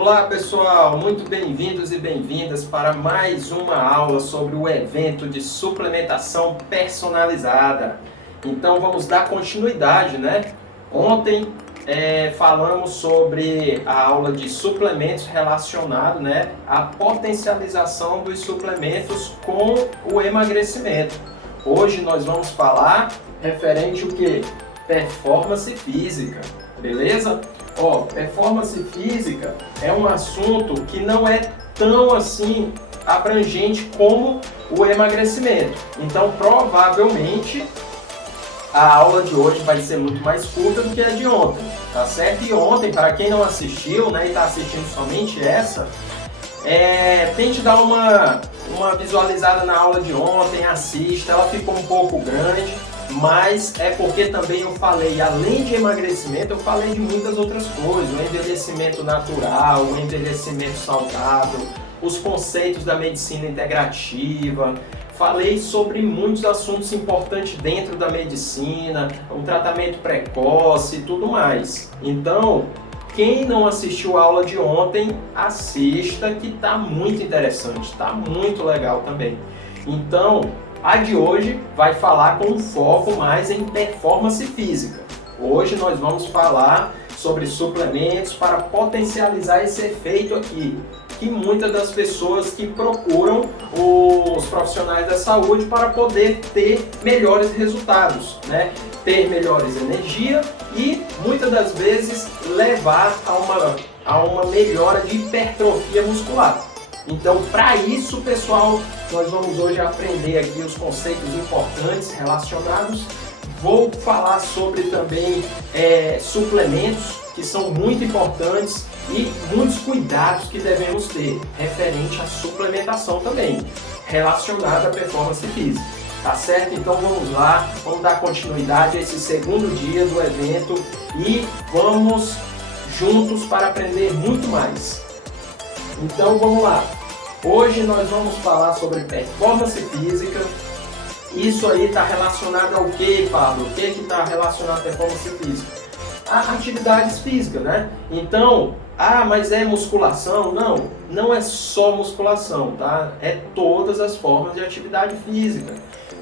Olá pessoal, muito bem-vindos e bem-vindas para mais uma aula sobre o evento de suplementação personalizada. Então vamos dar continuidade, né? Ontem falamos sobre a aula de suplementos relacionado, né, à potencialização dos suplementos com o emagrecimento. Hoje nós vamos falar referente ao que? Performance física, beleza? Performance física é um assunto que não é tão assim abrangente como o emagrecimento. Então, provavelmente, a aula de hoje vai ser muito mais curta do que a de ontem, tá certo? E ontem, para quem não assistiu, né, e está assistindo somente essa, tente dar uma visualizada na aula de ontem, assista, ela ficou um pouco grande, mas é porque também eu falei, além de emagrecimento, eu falei de muitas outras coisas, o envelhecimento natural, o envelhecimento saudável, os conceitos da medicina integrativa, falei sobre muitos assuntos importantes dentro da medicina, o tratamento precoce e tudo mais. Então, quem não assistiu a aula de ontem, assista, que está muito interessante, está muito legal também. Então, a de hoje vai falar com um foco mais em performance física. Hoje nós vamos falar sobre suplementos para potencializar esse efeito aqui, que muitas das pessoas que procuram os profissionais da saúde para poder ter melhores resultados, né? Ter melhores energia e muitas das vezes levar a uma melhora de hipertrofia muscular. Então, para isso, pessoal, nós vamos hoje aprender aqui os conceitos importantes relacionados. Vou falar sobre também suplementos, que são muito importantes, e muitos cuidados que devemos ter referente à suplementação também, relacionada à performance física. Tá certo? Então vamos lá, vamos dar continuidade a esse segundo dia do evento e vamos juntos para aprender muito mais. Então vamos lá. Hoje nós vamos falar sobre performance física. Isso aí está relacionado ao que, Pablo? O que está relacionado à performance física? A atividades físicas, né? Então, mas é musculação? Não, não é só musculação, tá? É todas as formas de atividade física.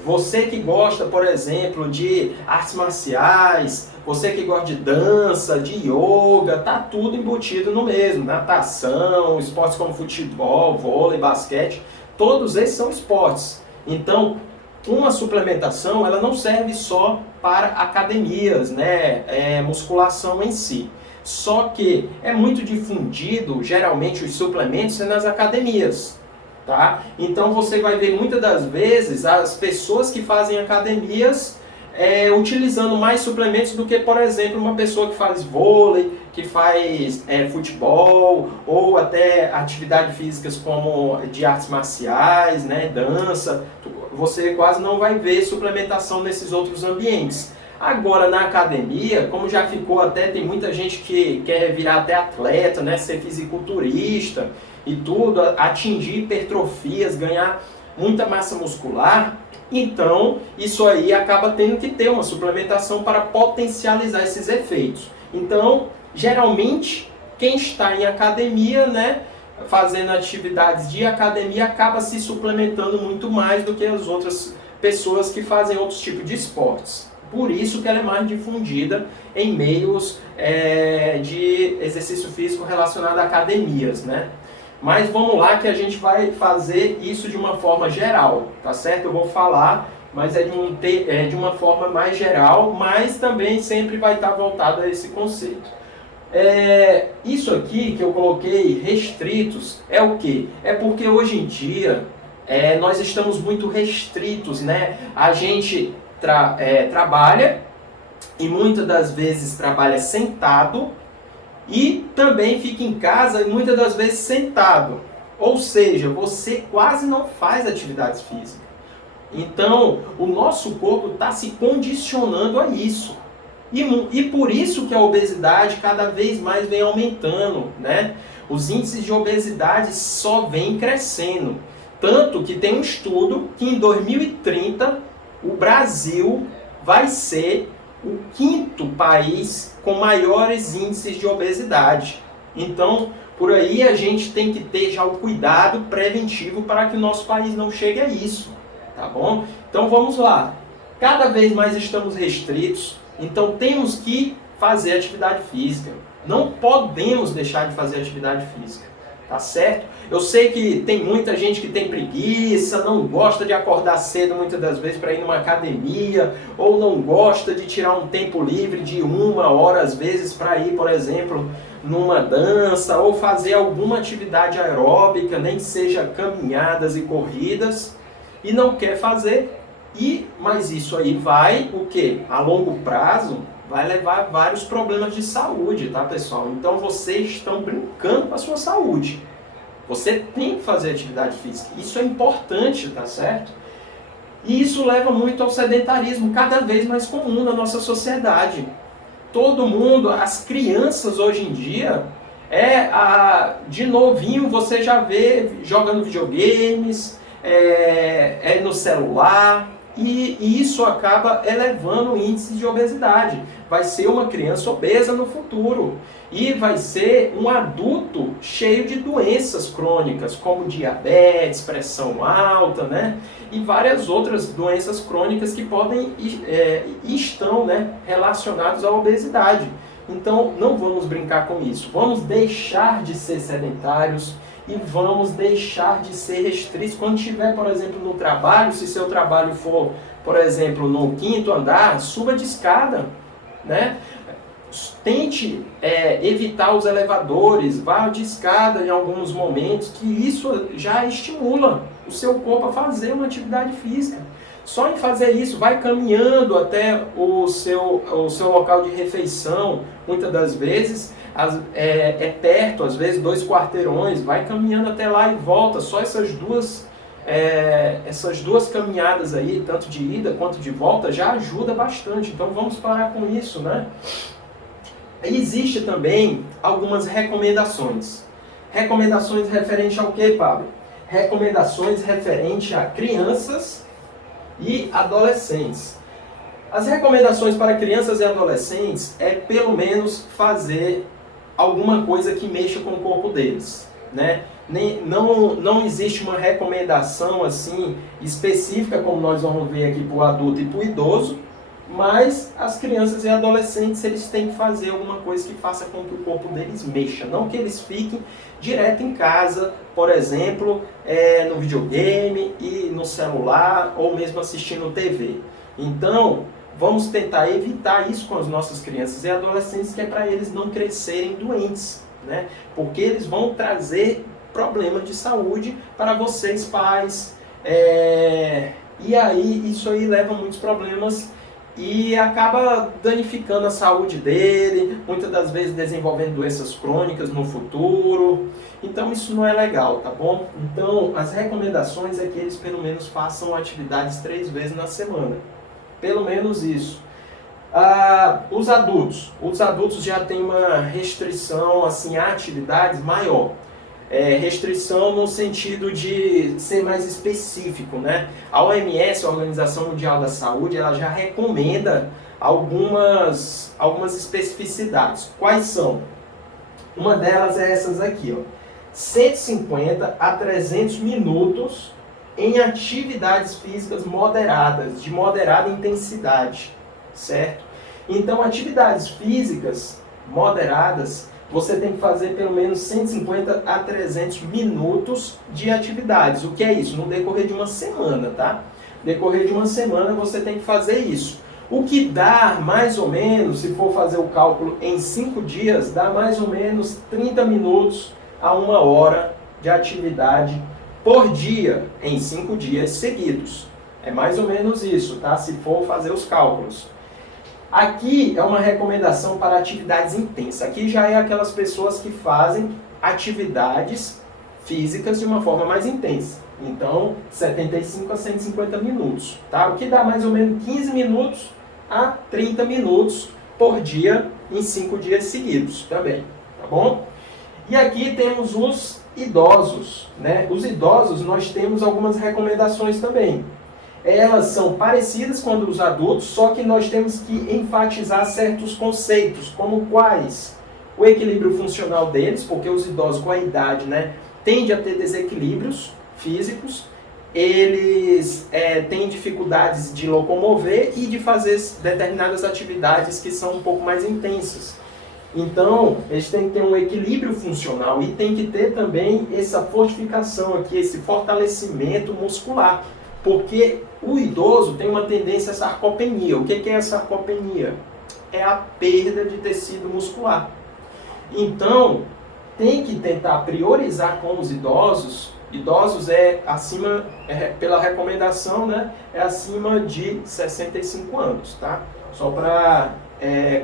Você que gosta, por exemplo, de artes marciais, você que gosta de dança, de yoga, tá tudo embutido no mesmo. Natação, esportes como futebol, vôlei, basquete, todos esses são esportes. Então, uma suplementação, ela não serve só para academias, né? Musculação em si. Só que é muito difundido, geralmente, os suplementos nas academias. Tá? Então você vai ver muitas das vezes as pessoas que fazem academias utilizando mais suplementos do que, por exemplo, uma pessoa que faz vôlei, que faz futebol ou até atividades físicas como de artes marciais, né, dança. Você quase não vai ver suplementação nesses outros ambientes. Agora na academia, como já ficou até, tem muita gente que quer virar até atleta, né, ser fisiculturista e tudo, atingir hipertrofias, ganhar muita massa muscular, então isso aí acaba tendo que ter uma suplementação para potencializar esses efeitos. Então, geralmente, quem está em academia, né, fazendo atividades de academia, acaba se suplementando muito mais do que as outras pessoas que fazem outros tipos de esportes. Por isso que ela é mais difundida em meios de exercício físico relacionado a academias, né? Mas vamos lá que a gente vai fazer isso de uma forma geral, tá certo? Eu vou falar, mas de uma forma mais geral, mas também sempre vai estar voltado a esse conceito. Isso aqui que eu coloquei, restritos, é o quê? É porque hoje em dia nós estamos muito restritos, né? A gente trabalha e muitas das vezes trabalha sentado e também fica em casa e muitas das vezes sentado. Ou seja, você quase não faz atividades físicas. Então, o nosso corpo está se condicionando a isso. E por isso que a obesidade cada vez mais vem aumentando, né? Os índices de obesidade só vêm crescendo. Tanto que tem um estudo que em 2030 o Brasil vai ser o quinto país com maiores índices de obesidade. Então, por aí a gente tem que ter já o cuidado preventivo para que o nosso país não chegue a isso, tá bom? Então vamos lá. Cada vez mais estamos restritos, então temos que fazer atividade física. Não podemos deixar de fazer atividade física, tá certo? Eu sei que tem muita gente que tem preguiça, não gosta de acordar cedo muitas das vezes para ir numa academia, ou não gosta de tirar um tempo livre de 1 hora às vezes para ir, por exemplo, numa dança, ou fazer alguma atividade aeróbica, nem que seja caminhadas e corridas, e não quer fazer. Mas isso aí vai, o quê? A longo prazo, vai levar a vários problemas de saúde, tá, pessoal? Então vocês estão brincando com a sua saúde. Você tem que fazer atividade física. Isso é importante, tá certo? E isso leva muito ao sedentarismo, cada vez mais comum na nossa sociedade. Todo mundo, as crianças hoje em dia, de novinho você já vê jogando videogames, no celular, e isso acaba elevando o índice de obesidade. Vai ser uma criança obesa no futuro e vai ser um adulto cheio de doenças crônicas, como diabetes, pressão alta, né? E várias outras doenças crônicas que podem e estão, né, relacionadas à obesidade. Então não vamos brincar com isso. Vamos deixar de ser sedentários e vamos deixar de ser restritos. Quando estiver, por exemplo, no trabalho, se seu trabalho for, por exemplo, no 5º andar, suba de escada, né? Tente evitar os elevadores, vá de escada em alguns momentos, que isso já estimula o seu corpo a fazer uma atividade física. Só em fazer isso, vai caminhando até o seu local de refeição, muitas das vezes é perto, às vezes 2 quarteirões, vai caminhando até lá e volta. Só essas duas caminhadas aí, tanto de ida quanto de volta, já ajuda bastante. Então vamos parar com isso, né? Existe também algumas recomendações. Recomendações referente ao que, Pablo? Recomendações referente a crianças e adolescentes. As recomendações para crianças e adolescentes é pelo menos fazer alguma coisa que mexa com o corpo deles, né? Não existe uma recomendação assim específica, como nós vamos ver aqui para o adulto e para o idoso, mas as crianças e adolescentes, eles têm que fazer alguma coisa que faça com que o corpo deles mexa, não que eles fiquem direto em casa, por exemplo, no videogame e no celular, ou mesmo assistindo TV. Então, vamos tentar evitar isso com as nossas crianças e adolescentes, que é para eles não crescerem doentes, né? Porque eles vão trazer problemas de saúde para vocês, pais, e aí isso aí leva a muitos problemas e acaba danificando a saúde dele, muitas das vezes desenvolvendo doenças crônicas no futuro. Então isso não é legal, tá bom? Então as recomendações é que eles pelo menos façam atividades 3 vezes na semana. Pelo menos isso. Os adultos já têm uma restrição assim, a atividades maior. Restrição no sentido de ser mais específico, né? A OMS, a Organização Mundial da Saúde, ela já recomenda algumas especificidades. Quais são? Uma delas é essas aqui, ó. 150 a 300 minutos em atividades físicas moderadas, de moderada intensidade, certo? Então, atividades físicas moderadas, você tem que fazer pelo menos 150 a 300 minutos de atividades. O que é isso? No decorrer de uma semana, tá? No decorrer de uma semana você tem que fazer isso. O que dá mais ou menos, se for fazer o cálculo em 5 dias, dá mais ou menos 30 minutos a 1 hora de atividade por dia, em 5 dias seguidos. É mais ou menos isso, tá? Se for fazer os cálculos. Aqui é uma recomendação para atividades intensas. Aqui já é aquelas pessoas que fazem atividades físicas de uma forma mais intensa. Então, 75 a 150 minutos, tá? O que dá mais ou menos 15 minutos a 30 minutos por dia, em 5 dias seguidos também, tá bom? E aqui temos os idosos, né? Os idosos, nós temos algumas recomendações também. Elas são parecidas com os adultos, só que nós temos que enfatizar certos conceitos, como quais? o equilíbrio funcional deles, porque os idosos com a idade, né, tendem a ter desequilíbrios físicos, eles têm dificuldades de locomover e de fazer determinadas atividades que são um pouco mais intensas. Então, eles têm que ter um equilíbrio funcional e tem que ter também essa fortificação aqui, esse fortalecimento muscular. Porque o idoso tem uma tendência à sarcopenia. O que é a sarcopenia? É a perda de tecido muscular. Então, tem que tentar priorizar com os idosos. Idosos pela recomendação, né, é acima de 65 anos, tá? Só para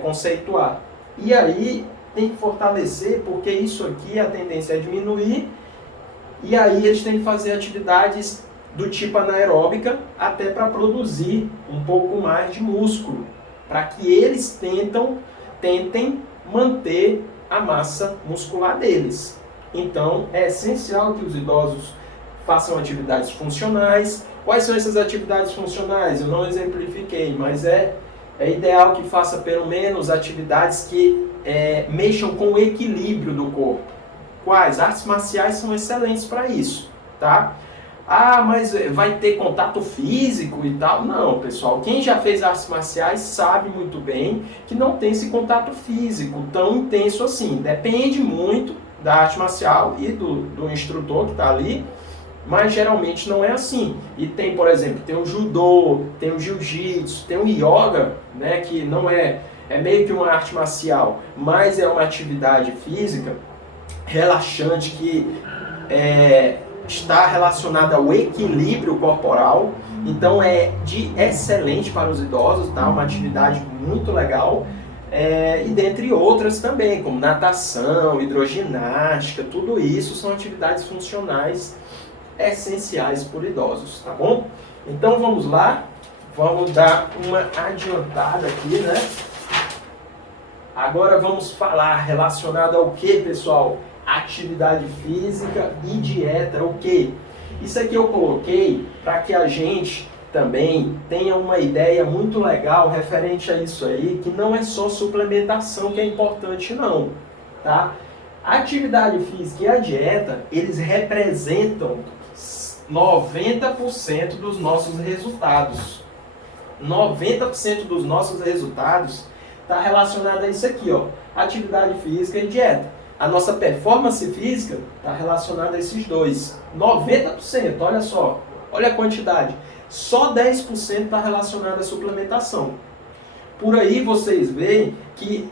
conceituar. E aí tem que fortalecer, porque isso aqui a tendência é diminuir, e aí eles têm que fazer atividades do tipo anaeróbica até para produzir um pouco mais de músculo, para que eles tentem manter a massa muscular deles. Então é essencial que os idosos façam atividades funcionais. Quais são essas atividades funcionais? Eu não exemplifiquei, mas é ideal que faça pelo menos atividades que mexam com o equilíbrio do corpo. Quais? Artes marciais são excelentes para isso, tá? Ah, mas vai ter contato físico e tal? Não, pessoal. Quem já fez artes marciais sabe muito bem que não tem esse contato físico tão intenso assim. Depende muito da arte marcial e do instrutor que está ali, mas geralmente não é assim. E tem, por exemplo, tem o judô, tem o jiu-jitsu, tem o yoga, né, que não é meio que uma arte marcial, mas é uma atividade física relaxante que está relacionada ao equilíbrio corporal. Então é excelente para os idosos, tá? Uma atividade muito legal. E dentre outras também, como natação, hidroginástica, tudo isso são atividades funcionais essenciais por idosos, tá bom? Então vamos lá, vamos dar uma adiantada aqui, né? Agora vamos falar relacionado ao que, pessoal? Atividade física e dieta, o que? Isso aqui eu coloquei para que a gente também tenha uma ideia muito legal referente a isso aí, que não é só suplementação que é importante não, tá? A atividade física e a dieta, eles representam 90% dos nossos resultados. 90% dos nossos resultados está relacionado a isso aqui, ó, atividade física e dieta. A nossa performance física está relacionada a esses dois. 90%, olha só, olha a quantidade. Só 10% está relacionado à suplementação. Por aí vocês veem que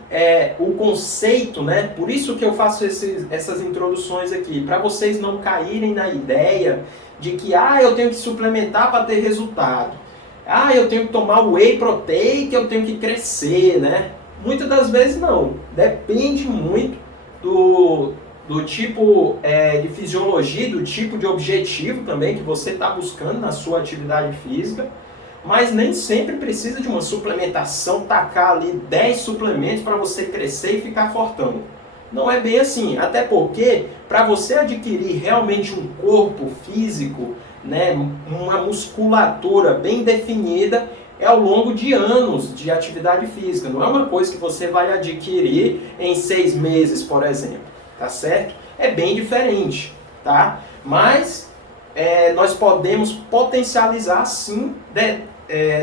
o conceito, né? Por isso que eu faço essas introduções aqui, para vocês não caírem na ideia de que eu tenho que suplementar para ter resultado. Eu tenho que tomar whey protein que eu tenho que crescer, né? Muitas das vezes não. Depende muito do tipo de fisiologia, do tipo de objetivo também que você está buscando na sua atividade física. Mas nem sempre precisa de uma suplementação, tacar ali 10 suplementos para você crescer e ficar fortão. Não é bem assim, até porque para você adquirir realmente um corpo físico, né, uma musculatura bem definida, é ao longo de anos de atividade física. Não é uma coisa que você vai adquirir em 6 meses, por exemplo, tá certo? É bem diferente, tá? Mas nós podemos potencializar sim,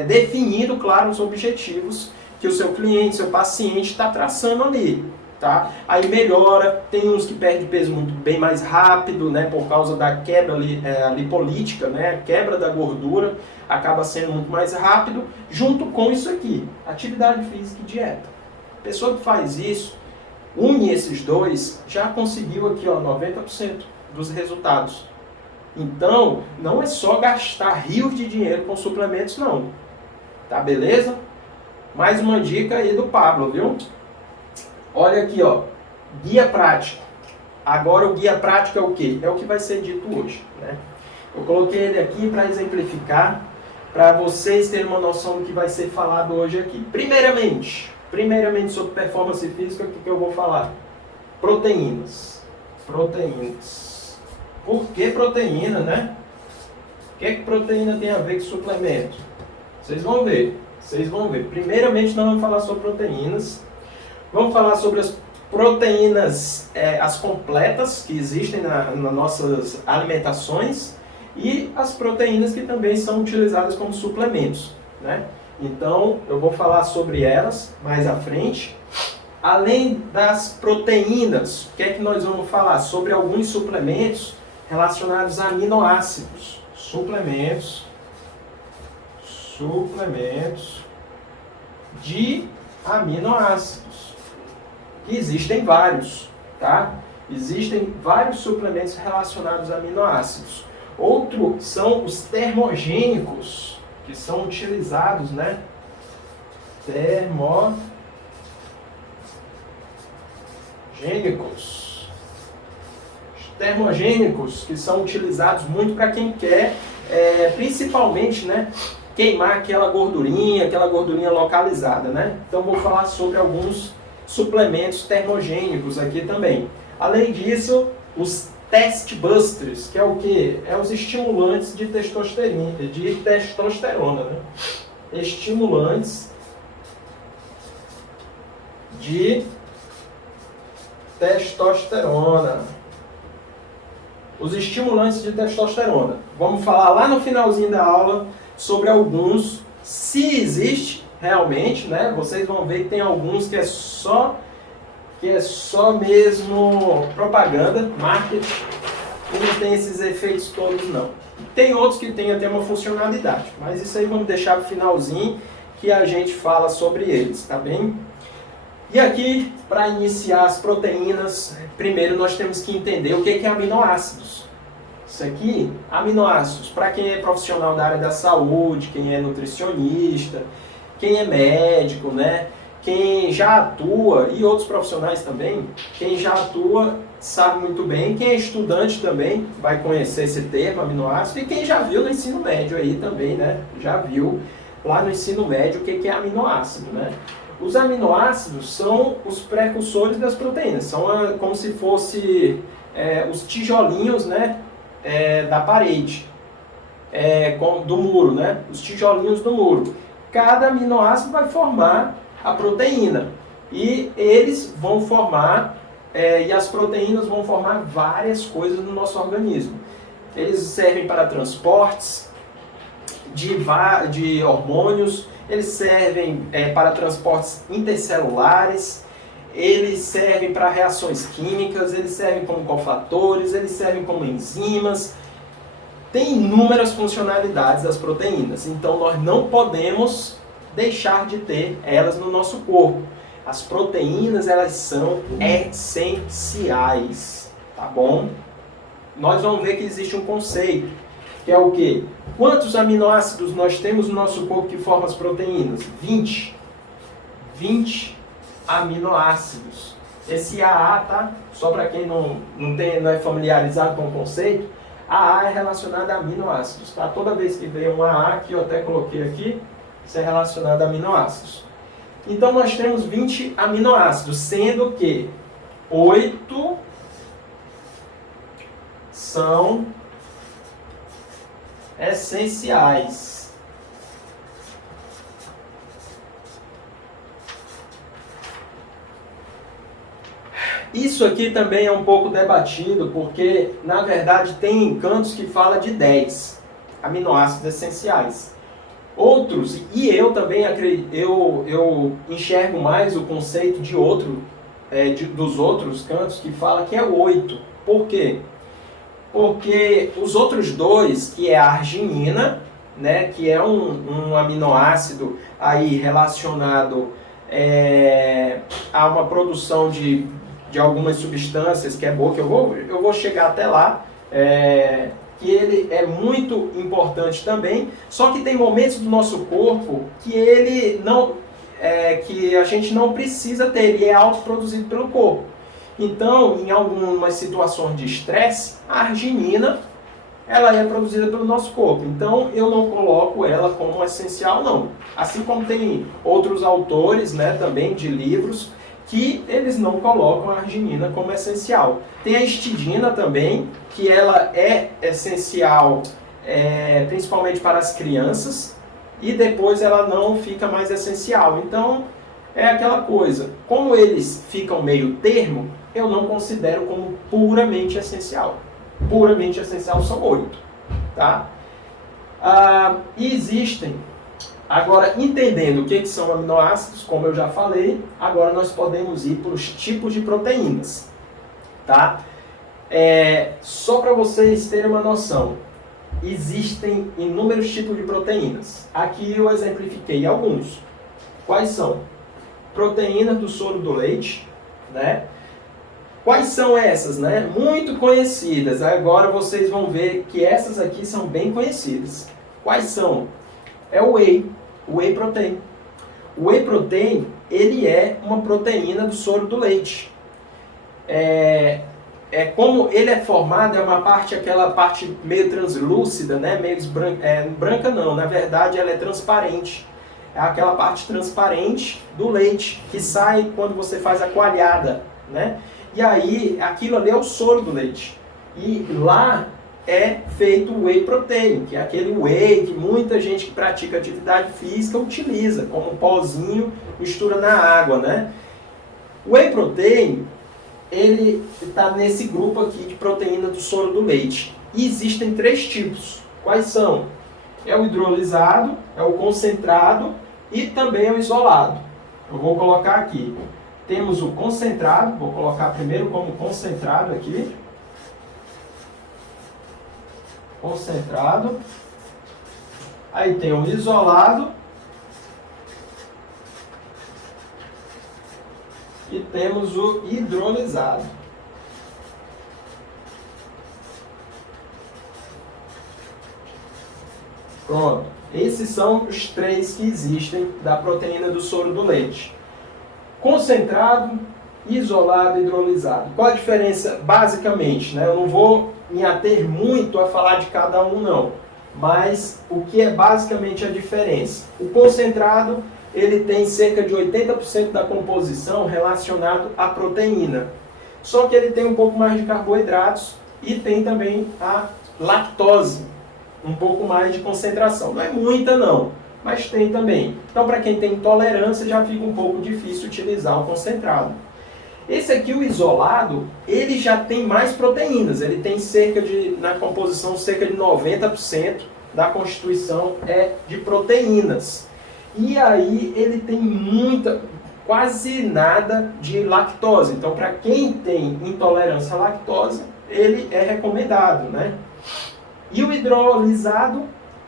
definindo, claro, os objetivos que o seu cliente, seu paciente está traçando ali, tá? Aí melhora, tem uns que perdem peso bem mais rápido, né, por causa da quebra lipolítica, né, a quebra da gordura acaba sendo muito mais rápido, junto com isso aqui, atividade física e dieta. A pessoa que faz isso, une esses dois, já conseguiu aqui, ó, 90% dos resultados. Então, não é só gastar rios de dinheiro com suplementos, não. Tá, beleza? Mais uma dica aí do Pablo, viu? Olha aqui, ó, guia prático. Agora o guia prático é o quê? É o que vai ser dito hoje, né? Eu coloquei ele aqui para exemplificar, para vocês terem uma noção do que vai ser falado hoje aqui. Primeiramente sobre performance física, o que eu vou falar? Proteínas. Por que proteína, né? O que proteína tem a ver com suplemento? Vocês vão ver. Primeiramente nós vamos falar sobre proteínas. Vamos falar sobre proteínas, as completas, que existem nas nossas alimentações, e as proteínas que também são utilizadas como suplementos, né? Então, eu vou falar sobre elas mais à frente. Além das proteínas, o que é que nós vamos falar? Sobre alguns suplementos relacionados a aminoácidos. Suplementos de aminoácidos. Existem vários, tá? Existem vários suplementos relacionados a aminoácidos. Outro são os termogênicos, que são utilizados, né? Termogênicos, que são utilizados muito para quem quer, principalmente, né, queimar aquela gordurinha localizada, né? Então vou falar sobre alguns suplementos termogênicos aqui também. Além disso, os test busters, que é o que? É os estimulantes de testosterona, né? Estimulantes de testosterona. Os estimulantes de testosterona. Vamos falar lá no finalzinho da aula sobre alguns, se existe realmente, né? Vocês vão ver que tem alguns que é só mesmo propaganda, marketing, e não tem esses efeitos todos não. Tem outros que têm até uma funcionalidade, mas isso aí vamos deixar para o finalzinho que a gente fala sobre eles, tá bem? E aqui, para iniciar as proteínas, primeiro nós temos que entender o que é aminoácidos. Isso aqui, aminoácidos, para quem é profissional da área da saúde, quem é nutricionista, quem é médico, né? Quem já atua, e outros profissionais também, quem já atua sabe muito bem, quem é estudante também vai conhecer esse termo, aminoácido, e quem já viu no ensino médio aí também, né? Já viu lá no ensino médio o que é aminoácido, né? Os aminoácidos são os precursores das proteínas, são como se fosse os tijolinhos, né, da parede, do muro, né, os tijolinhos do muro. Cada aminoácido vai formar a proteína e eles vão formar, e as proteínas vão formar várias coisas no nosso organismo. Eles servem para transportes de hormônios, eles servem para transportes intercelulares, eles servem para reações químicas, eles servem como cofatores, eles servem como enzimas. Tem inúmeras funcionalidades das proteínas, então nós não podemos deixar de ter elas no nosso corpo. As proteínas, elas são essenciais, tá bom? Nós vamos ver que existe um conceito, que é o quê? Quantos aminoácidos nós temos no nosso corpo que formam as proteínas? 20. 20 aminoácidos. Esse AA, tá? Só para quem não é familiarizado com o conceito, AA é relacionado a aminoácidos, tá? Toda vez que vem um AA, que eu até coloquei aqui, isso é relacionado a aminoácidos. Então nós temos 20 aminoácidos, sendo que 8 são essenciais. Isso aqui também é um pouco debatido, porque na verdade tem cantos que fala de 10 aminoácidos essenciais. Outros, e eu também eu enxergo mais o conceito de dos outros cantos que fala que é 8. Por quê? Porque os outros dois, que é a arginina, né, que é um aminoácido aí relacionado a uma produção de algumas substâncias, que é boa, que eu vou chegar até lá, que ele é muito importante também, só que tem momentos do nosso corpo que ele não, que a gente não precisa ter, ele é autoproduzido pelo corpo. Então, em algumas situações de estresse, a arginina, ela é produzida pelo nosso corpo. Então, eu não coloco ela como essencial, não. Assim como tem outros autores, né, também de livros, que eles não colocam a arginina como essencial. Tem a histidina também, que ela é essencial, principalmente para as crianças, e depois ela não fica mais essencial. Então, é aquela coisa, como eles ficam meio termo, eu não considero como puramente essencial. Puramente essencial são 8, tá? E existem, agora entendendo o que são aminoácidos, como eu já falei, agora nós podemos ir para os tipos de proteínas, tá? Só para vocês terem uma noção, existem inúmeros tipos de proteínas. Aqui eu exemplifiquei alguns. Quais são? Proteína do soro do leite, né? Quais são essas, né? Muito conhecidas. Agora vocês vão ver que essas aqui são bem conhecidas. Quais são? É o whey protein. O whey protein, ele é uma proteína do soro do leite. Como ele é formado, é uma parte, aquela parte meio translúcida, né? Meio branca não, na verdade ela é transparente. É aquela parte transparente do leite que sai quando você faz a coalhada, né? E aí, aquilo ali é o soro do leite. E lá é feito o whey protein, que é aquele whey que muita gente que pratica atividade física utiliza, como um pozinho, mistura na água, né? O whey protein, ele está nesse grupo aqui de proteína do soro do leite. E existem 3 tipos. Quais são? É o hidrolisado, é o concentrado e também é o isolado. Eu vou colocar aqui. Temos o concentrado, vou colocar primeiro como concentrado aqui. Concentrado. Aí tem o isolado. E temos o hidrolisado. Pronto. Esses são os 3 que existem da proteína do soro do leite. Concentrado, isolado e hidrolisado. Qual a diferença, basicamente? Né? Eu não vou me ater muito a falar de cada um, não. Mas o que é basicamente a diferença? O concentrado, ele tem cerca de 80% da composição relacionado à proteína. Só que ele tem um pouco mais de carboidratos e tem também a lactose, um pouco mais de concentração. Não é muita não, mas tem também. Então para quem tem intolerância já fica um pouco difícil utilizar o concentrado. Esse aqui, o isolado, ele já tem mais proteínas. Ele tem na composição, cerca de 90% da constituição é de proteínas. E aí ele tem quase nada de lactose. Então, para quem tem intolerância à lactose, ele é recomendado, né? E o hidrolisado,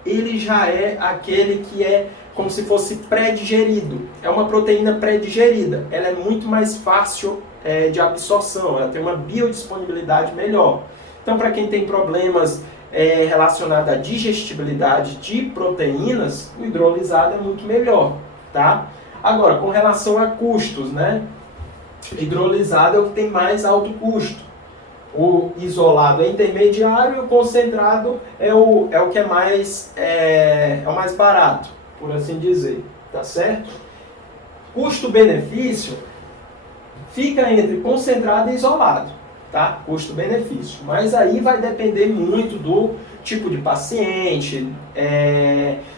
ele já é aquele que é como se fosse pré-digerido. É uma proteína pré-digerida. Ela é muito mais fácil de absorção, ela tem uma biodisponibilidade melhor. Então, para quem tem problemas relacionados à digestibilidade de proteínas, o hidrolisado é muito melhor, tá? Agora, com relação a custos, né? Hidrolisado é o que tem mais alto custo. O isolado é intermediário e o concentrado é o que é o mais barato, por assim dizer, tá certo? Custo-benefício fica entre concentrado e isolado, tá? Custo-benefício. Mas aí vai depender muito do tipo de paciente,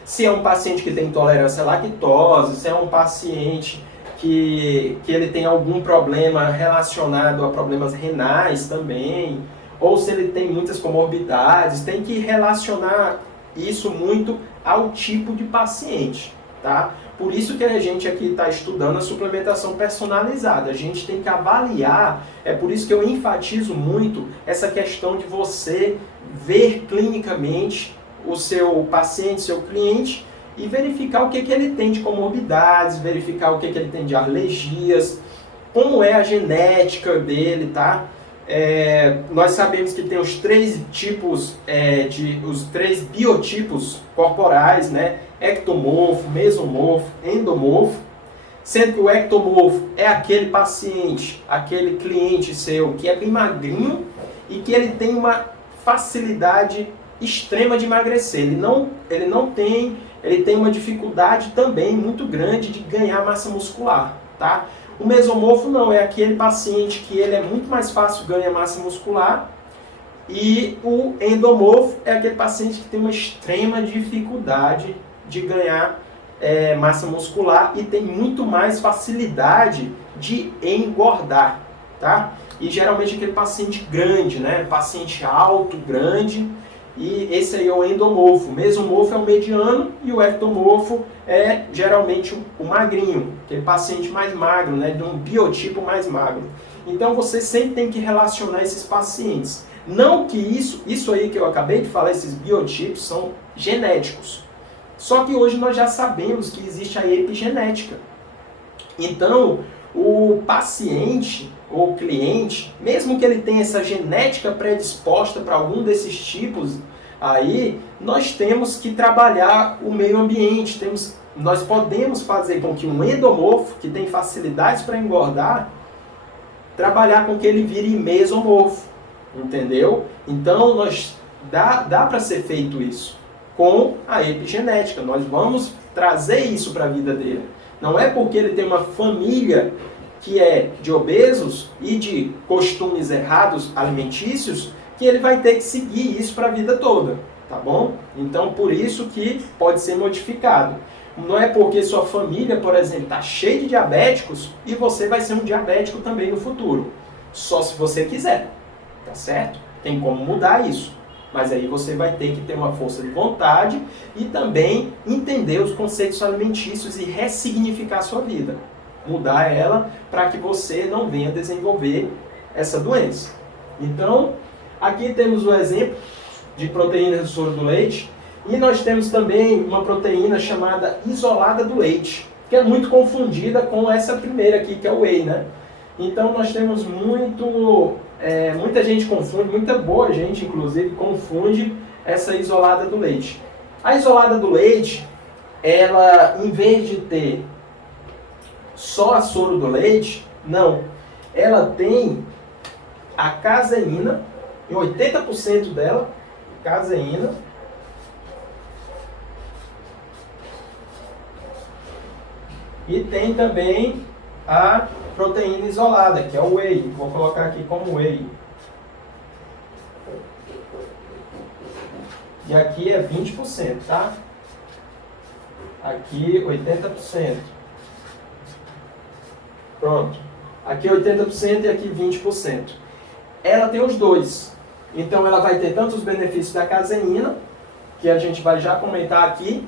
se é um paciente que tem intolerância à lactose, se é um paciente que ele tem algum problema relacionado a problemas renais também, ou se ele tem muitas comorbidades, tem que relacionar isso muito ao tipo de paciente, tá? Por isso que a gente aqui está estudando a suplementação personalizada. A gente tem que avaliar, é por isso que eu enfatizo muito essa questão de você ver clinicamente o seu paciente, seu cliente, e verificar o que ele tem de comorbidades, verificar o que ele tem de alergias, como é a genética dele, tá? Nós sabemos que tem os 3 tipos, os 3 biotipos corporais, né? Ectomorfo, mesomorfo, endomorfo, sendo que o ectomorfo é aquele paciente, aquele cliente seu que é bem magrinho e que ele tem uma facilidade extrema de emagrecer. Ele tem uma dificuldade também muito grande de ganhar massa muscular, tá? O mesomorfo não, é aquele paciente que ele é muito mais fácil ganhar massa muscular, e o endomorfo é aquele paciente que tem uma extrema dificuldade de ganhar massa muscular e tem muito mais facilidade de engordar, tá? E geralmente aquele paciente grande, né? Paciente alto, grande, e esse aí é o endomorfo. O mesomorfo é o mediano e o ectomorfo é geralmente o magrinho, aquele paciente mais magro, né? De um biotipo mais magro. Então você sempre tem que relacionar esses pacientes. Não que isso aí que eu acabei de falar, esses biotipos são genéticos. Só que hoje nós já sabemos que existe a epigenética. Então, o paciente ou cliente, mesmo que ele tenha essa genética predisposta para algum desses tipos, aí nós temos que trabalhar o meio ambiente. Nós podemos fazer com que um endomorfo, que tem facilidades para engordar, trabalhar com que ele vire mesomorfo, entendeu? Então, dá para ser feito isso com a epigenética. Nós vamos trazer isso para a vida dele. Não é porque ele tem uma família que é de obesos e de costumes errados alimentícios que ele vai ter que seguir isso para a vida toda, tá bom? Então, por isso que pode ser modificado. Não é porque sua família, por exemplo, está cheia de diabéticos e você vai ser um diabético também no futuro. Só se você quiser, tá certo? Tem como mudar isso. Mas aí você vai ter que ter uma força de vontade e também entender os conceitos alimentícios e ressignificar a sua vida. Mudar ela para que você não venha desenvolver essa doença. Então, aqui temos o exemplo de proteínas do soro do leite. E nós temos também uma proteína chamada isolada do leite, que é muito confundida com essa primeira aqui, que é o whey, né? Então nós temos muita gente confunde, muita boa gente inclusive confunde essa isolada do leite. A isolada do leite, ela em vez de ter só a soro do leite, não, ela tem a caseína, em 80% dela, caseína, e tem também a proteína isolada, que é o whey. Vou colocar aqui como whey. E aqui é 20%, tá? Aqui 80%. Pronto. Aqui 80% e aqui 20%. Ela tem os dois. Então ela vai ter tanto os benefícios da caseína, que a gente vai já comentar aqui,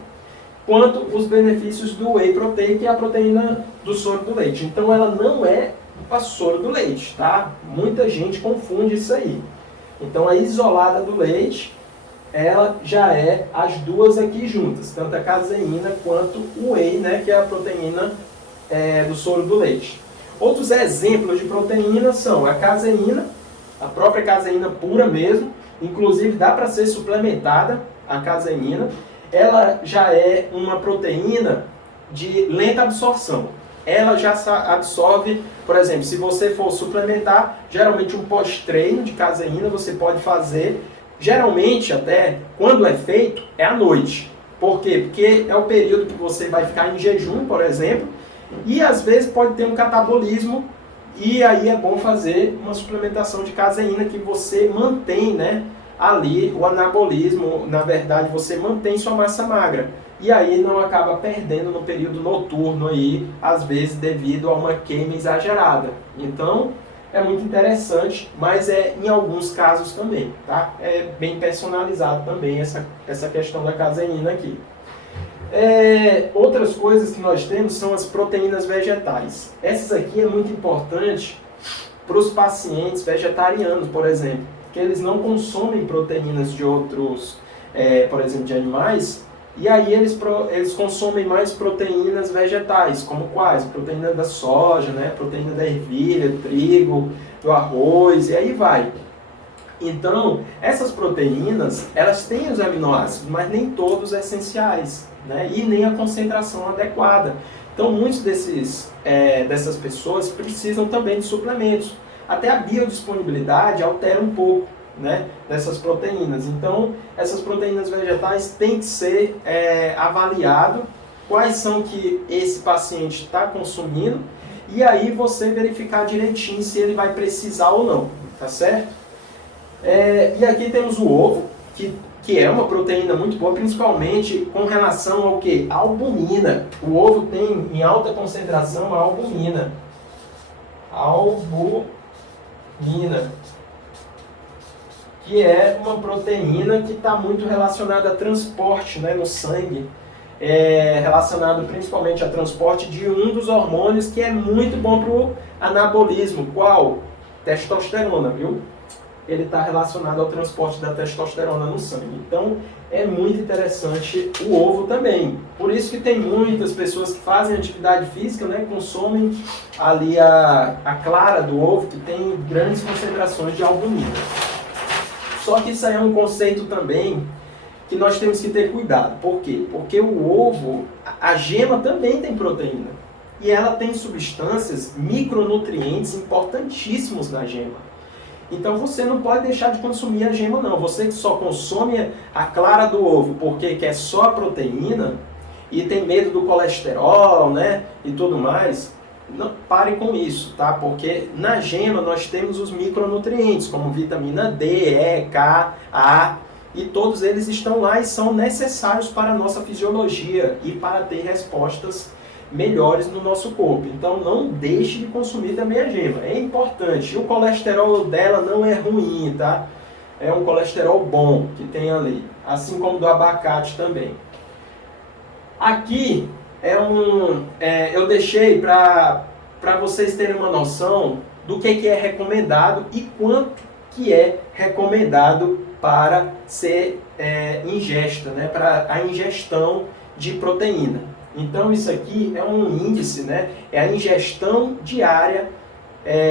quanto os benefícios do whey protein, que é a proteína do soro do leite. Então ela não é a soro do leite, tá? Muita gente confunde isso aí. Então a isolada do leite, ela já é as duas aqui juntas, tanto a caseína quanto o whey, né, que é a proteína do soro do leite. Outros exemplos de proteína são a caseína, a própria caseína pura mesmo, inclusive dá para ser suplementada a caseína. Ela já é uma proteína de lenta absorção. Ela já absorve, por exemplo, se você for suplementar, geralmente um pós-treino de caseína você pode fazer, geralmente até quando é feito, é à noite. Por quê? Porque é o período que você vai ficar em jejum, por exemplo, e às vezes pode ter um catabolismo, e aí é bom fazer uma suplementação de caseína que você mantém, né, ali o anabolismo, na verdade você mantém sua massa magra e aí não acaba perdendo no período noturno aí, às vezes devido a uma queima exagerada. Então é muito interessante, mas é em alguns casos também, tá? É bem personalizado também essa questão da caseína aqui. Outras coisas que nós temos são as proteínas vegetais. Essas aqui é muito importante para os pacientes vegetarianos, por exemplo, que eles não consomem proteínas de outros, por exemplo, de animais, e aí eles consomem mais proteínas vegetais, como quais? Proteína da soja, né? Proteína da ervilha, do trigo, do arroz, e aí vai. Então, essas proteínas, elas têm os aminoácidos, mas nem todos essenciais, né? E nem a concentração adequada. Então, muitos dessas pessoas precisam também de suplementos. Até a biodisponibilidade altera um pouco, né, dessas proteínas. Então, essas proteínas vegetais têm que ser avaliado quais são que esse paciente está consumindo e aí você verificar direitinho se ele vai precisar ou não, tá certo? E aqui temos o ovo, que que é uma proteína muito boa, principalmente com relação ao que? A albumina. O ovo tem em alta concentração a albumina. Albumina, que é uma proteína que está muito relacionada a transporte, né, no sangue. É relacionado principalmente a transporte de um dos hormônios que é muito bom para o anabolismo. Qual? Testosterona, viu? Ele está relacionado ao transporte da testosterona no sangue. Então, é muito interessante o ovo também. Por isso que tem muitas pessoas que fazem atividade física, né, consomem ali a clara do ovo, que tem grandes concentrações de albumina. Só que isso aí é um conceito também que nós temos que ter cuidado. Por quê? Porque o ovo, a gema também tem proteína. E ela tem substâncias, micronutrientes importantíssimos na gema. Então você não pode deixar de consumir a gema não. Você que só consome a clara do ovo porque quer só a proteína e tem medo do colesterol, né, e tudo mais, não, pare com isso, tá? Porque na gema nós temos os micronutrientes, como vitamina D, E, K, A, e todos eles estão lá e são necessários para a nossa fisiologia e para ter respostas melhores no nosso corpo. Então não deixe de consumir também a gema, é importante. E o colesterol dela não é ruim, tá? É um colesterol bom que tem ali, assim como do abacate também. Aqui eu deixei para vocês terem uma noção do que é recomendado e quanto que é recomendado para ser ingesta, né? Para a ingestão de proteína. Então isso aqui é um índice, né? É a ingestão diária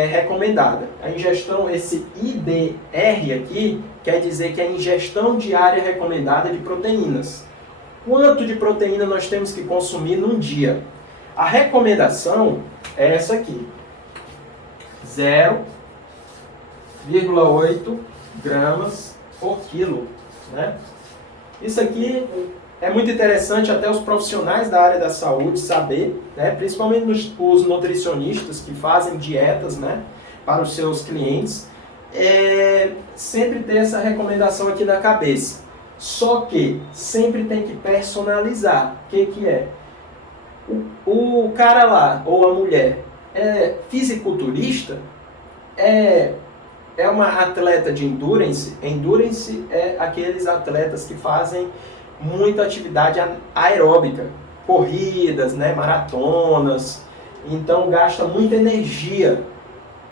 recomendada. A ingestão, esse IDR aqui, quer dizer que é a ingestão diária recomendada de proteínas. Quanto de proteína nós temos que consumir num dia? A recomendação é essa aqui. 0,8 gramas por quilo, né? Isso aqui é muito interessante até os profissionais da área da saúde saber, né? Principalmente os nutricionistas que fazem dietas, né, para os seus clientes, sempre ter essa recomendação aqui na cabeça. Só que sempre tem que personalizar. O que é? O cara lá, ou a mulher, é fisiculturista, é uma atleta de endurance. Endurance é aqueles atletas que fazem muita atividade aeróbica, corridas, né, maratonas, então gasta muita energia.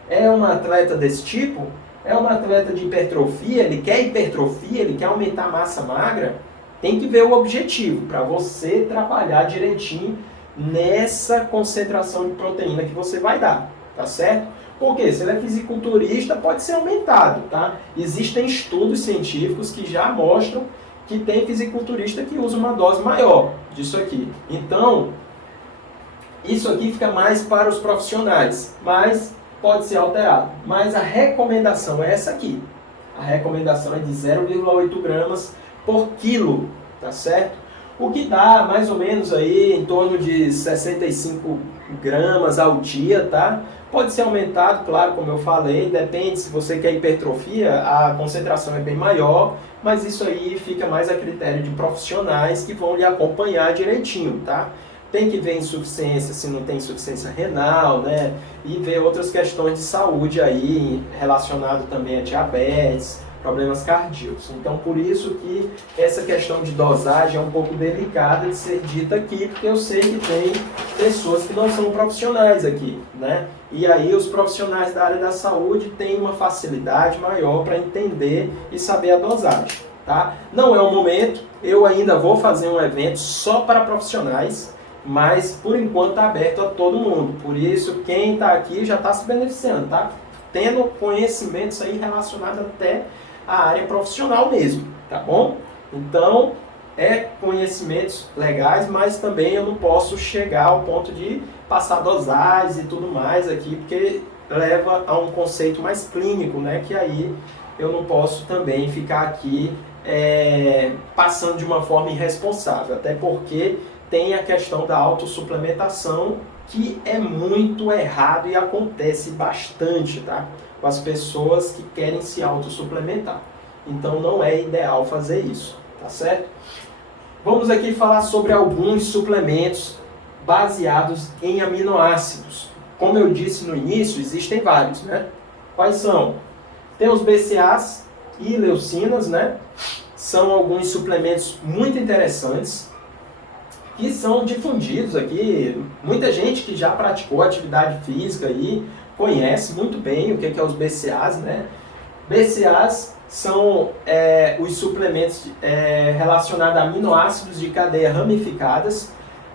É um atleta desse tipo? É um atleta de hipertrofia, ele quer hipertrofia, ele quer aumentar a massa magra? Tem que ver o objetivo, para você trabalhar direitinho nessa concentração de proteína que você vai dar, tá certo? Porque se ele é fisiculturista, pode ser aumentado, tá? Existem estudos científicos que já mostram que tem fisiculturista que usa uma dose maior disso aqui. Então, isso aqui fica mais para os profissionais, mas pode ser alterado. Mas a recomendação é essa aqui. A recomendação é de 0,8 gramas por quilo, tá certo? O que dá mais ou menos aí em torno de 65 gramas ao dia, tá? Pode ser aumentado, claro, como eu falei, depende, se você quer hipertrofia, a concentração é bem maior, mas isso aí fica mais a critério de profissionais que vão lhe acompanhar direitinho, tá? Tem que ver insuficiência, se não tem insuficiência renal, né? E ver outras questões de saúde aí, relacionado também a diabetes, problemas cardíacos. Então, por isso que essa questão de dosagem é um pouco delicada de ser dita aqui, porque eu sei que tem pessoas que não são profissionais aqui, né? E aí os profissionais da área da saúde têm uma facilidade maior para entender e saber a dosagem, tá? Não é o momento, eu ainda vou fazer um evento só para profissionais, mas por enquanto está aberto a todo mundo. Por isso, quem está aqui já está se beneficiando, tá? Tendo conhecimentos aí relacionados até à área profissional mesmo, tá bom? Então, conhecimentos legais, mas também eu não posso chegar ao ponto de passar dosagens e tudo mais aqui, porque leva a um conceito mais clínico, né? Que aí eu não posso também ficar aqui passando de uma forma irresponsável, até porque tem a questão da autossuplementação, que é muito errado e acontece bastante, tá? Com as pessoas que querem se autossuplementar. então não é ideal fazer isso, tá certo? Vamos aqui falar sobre alguns suplementos baseados em aminoácidos. Como eu disse no início, existem vários, né? Quais são? Tem os BCAAs e leucinas, né? São alguns suplementos muito interessantes que são difundidos aqui. Muita gente que já praticou atividade física aí conhece muito bem o que é os BCAAs, né? BCAAs são os suplementos relacionados a aminoácidos de cadeia ramificadas,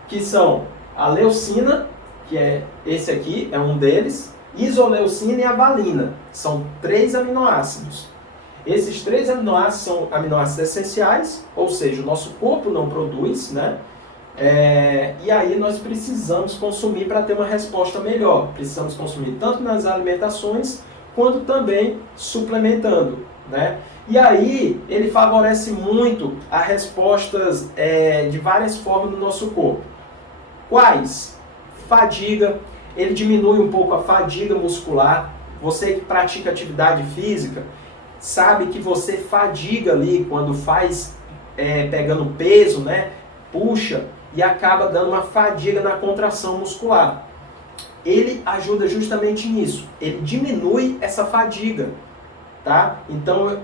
que são a leucina, que é esse aqui, é um deles, isoleucina e a valina. São 3 aminoácidos. Esses 3 aminoácidos são aminoácidos essenciais, ou seja, o nosso corpo não produz, né? E aí nós precisamos consumir para ter uma resposta melhor. Precisamos consumir tanto nas alimentações, quanto também suplementando, né? E aí ele favorece muito as respostas de várias formas no nosso corpo. Quais? Fadiga, ele diminui um pouco a fadiga muscular. Você que pratica atividade física, sabe que você fadiga ali quando faz, pegando peso, né? Puxa e acaba dando uma fadiga na contração muscular. Ele ajuda justamente nisso, ele diminui essa fadiga, tá? Então,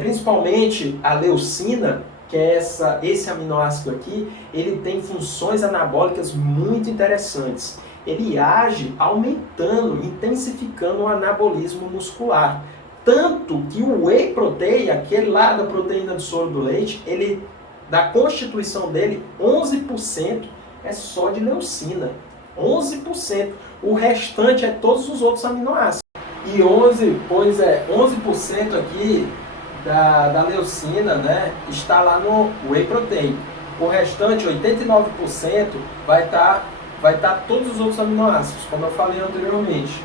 principalmente a leucina, que é esse aminoácido aqui, ele tem funções anabólicas muito interessantes. Ele age aumentando, intensificando o anabolismo muscular. Tanto que o whey protein, aquele lá da proteína do soro do leite, da constituição dele, 11% é só de leucina. 11%. O restante é todos os outros aminoácidos. E 11% aqui da leucina, né, está lá no whey protein. O restante, 89%, vai estar todos os outros aminoácidos, como eu falei anteriormente.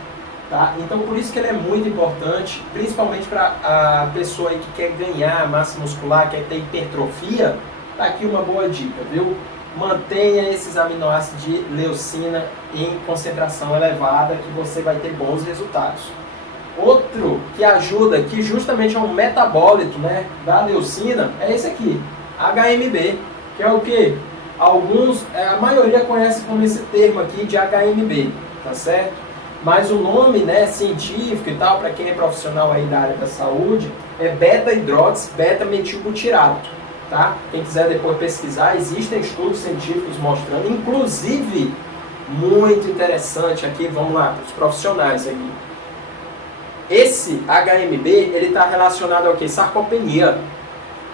Tá? Então, por isso que ele é muito importante, principalmente para a pessoa aí que quer ganhar massa muscular, quer ter hipertrofia. Tá aqui uma boa dica, viu? Mantenha esses aminoácidos de leucina em concentração elevada, que você vai ter bons resultados. Outro que ajuda, que justamente é um metabólito, né, da leucina, é esse aqui, HMB, que é o que? A maioria conhece como esse termo aqui de HMB, tá certo? Mas o nome, né, científico e tal, para quem é profissional aí da área da saúde, é beta-hidrox beta-metilbutirato. Tá? Quem quiser depois pesquisar, existem estudos científicos mostrando, inclusive, muito interessante aqui, vamos lá, para os profissionais aqui. Esse HMB, ele está relacionado ao que? Sarcopenia.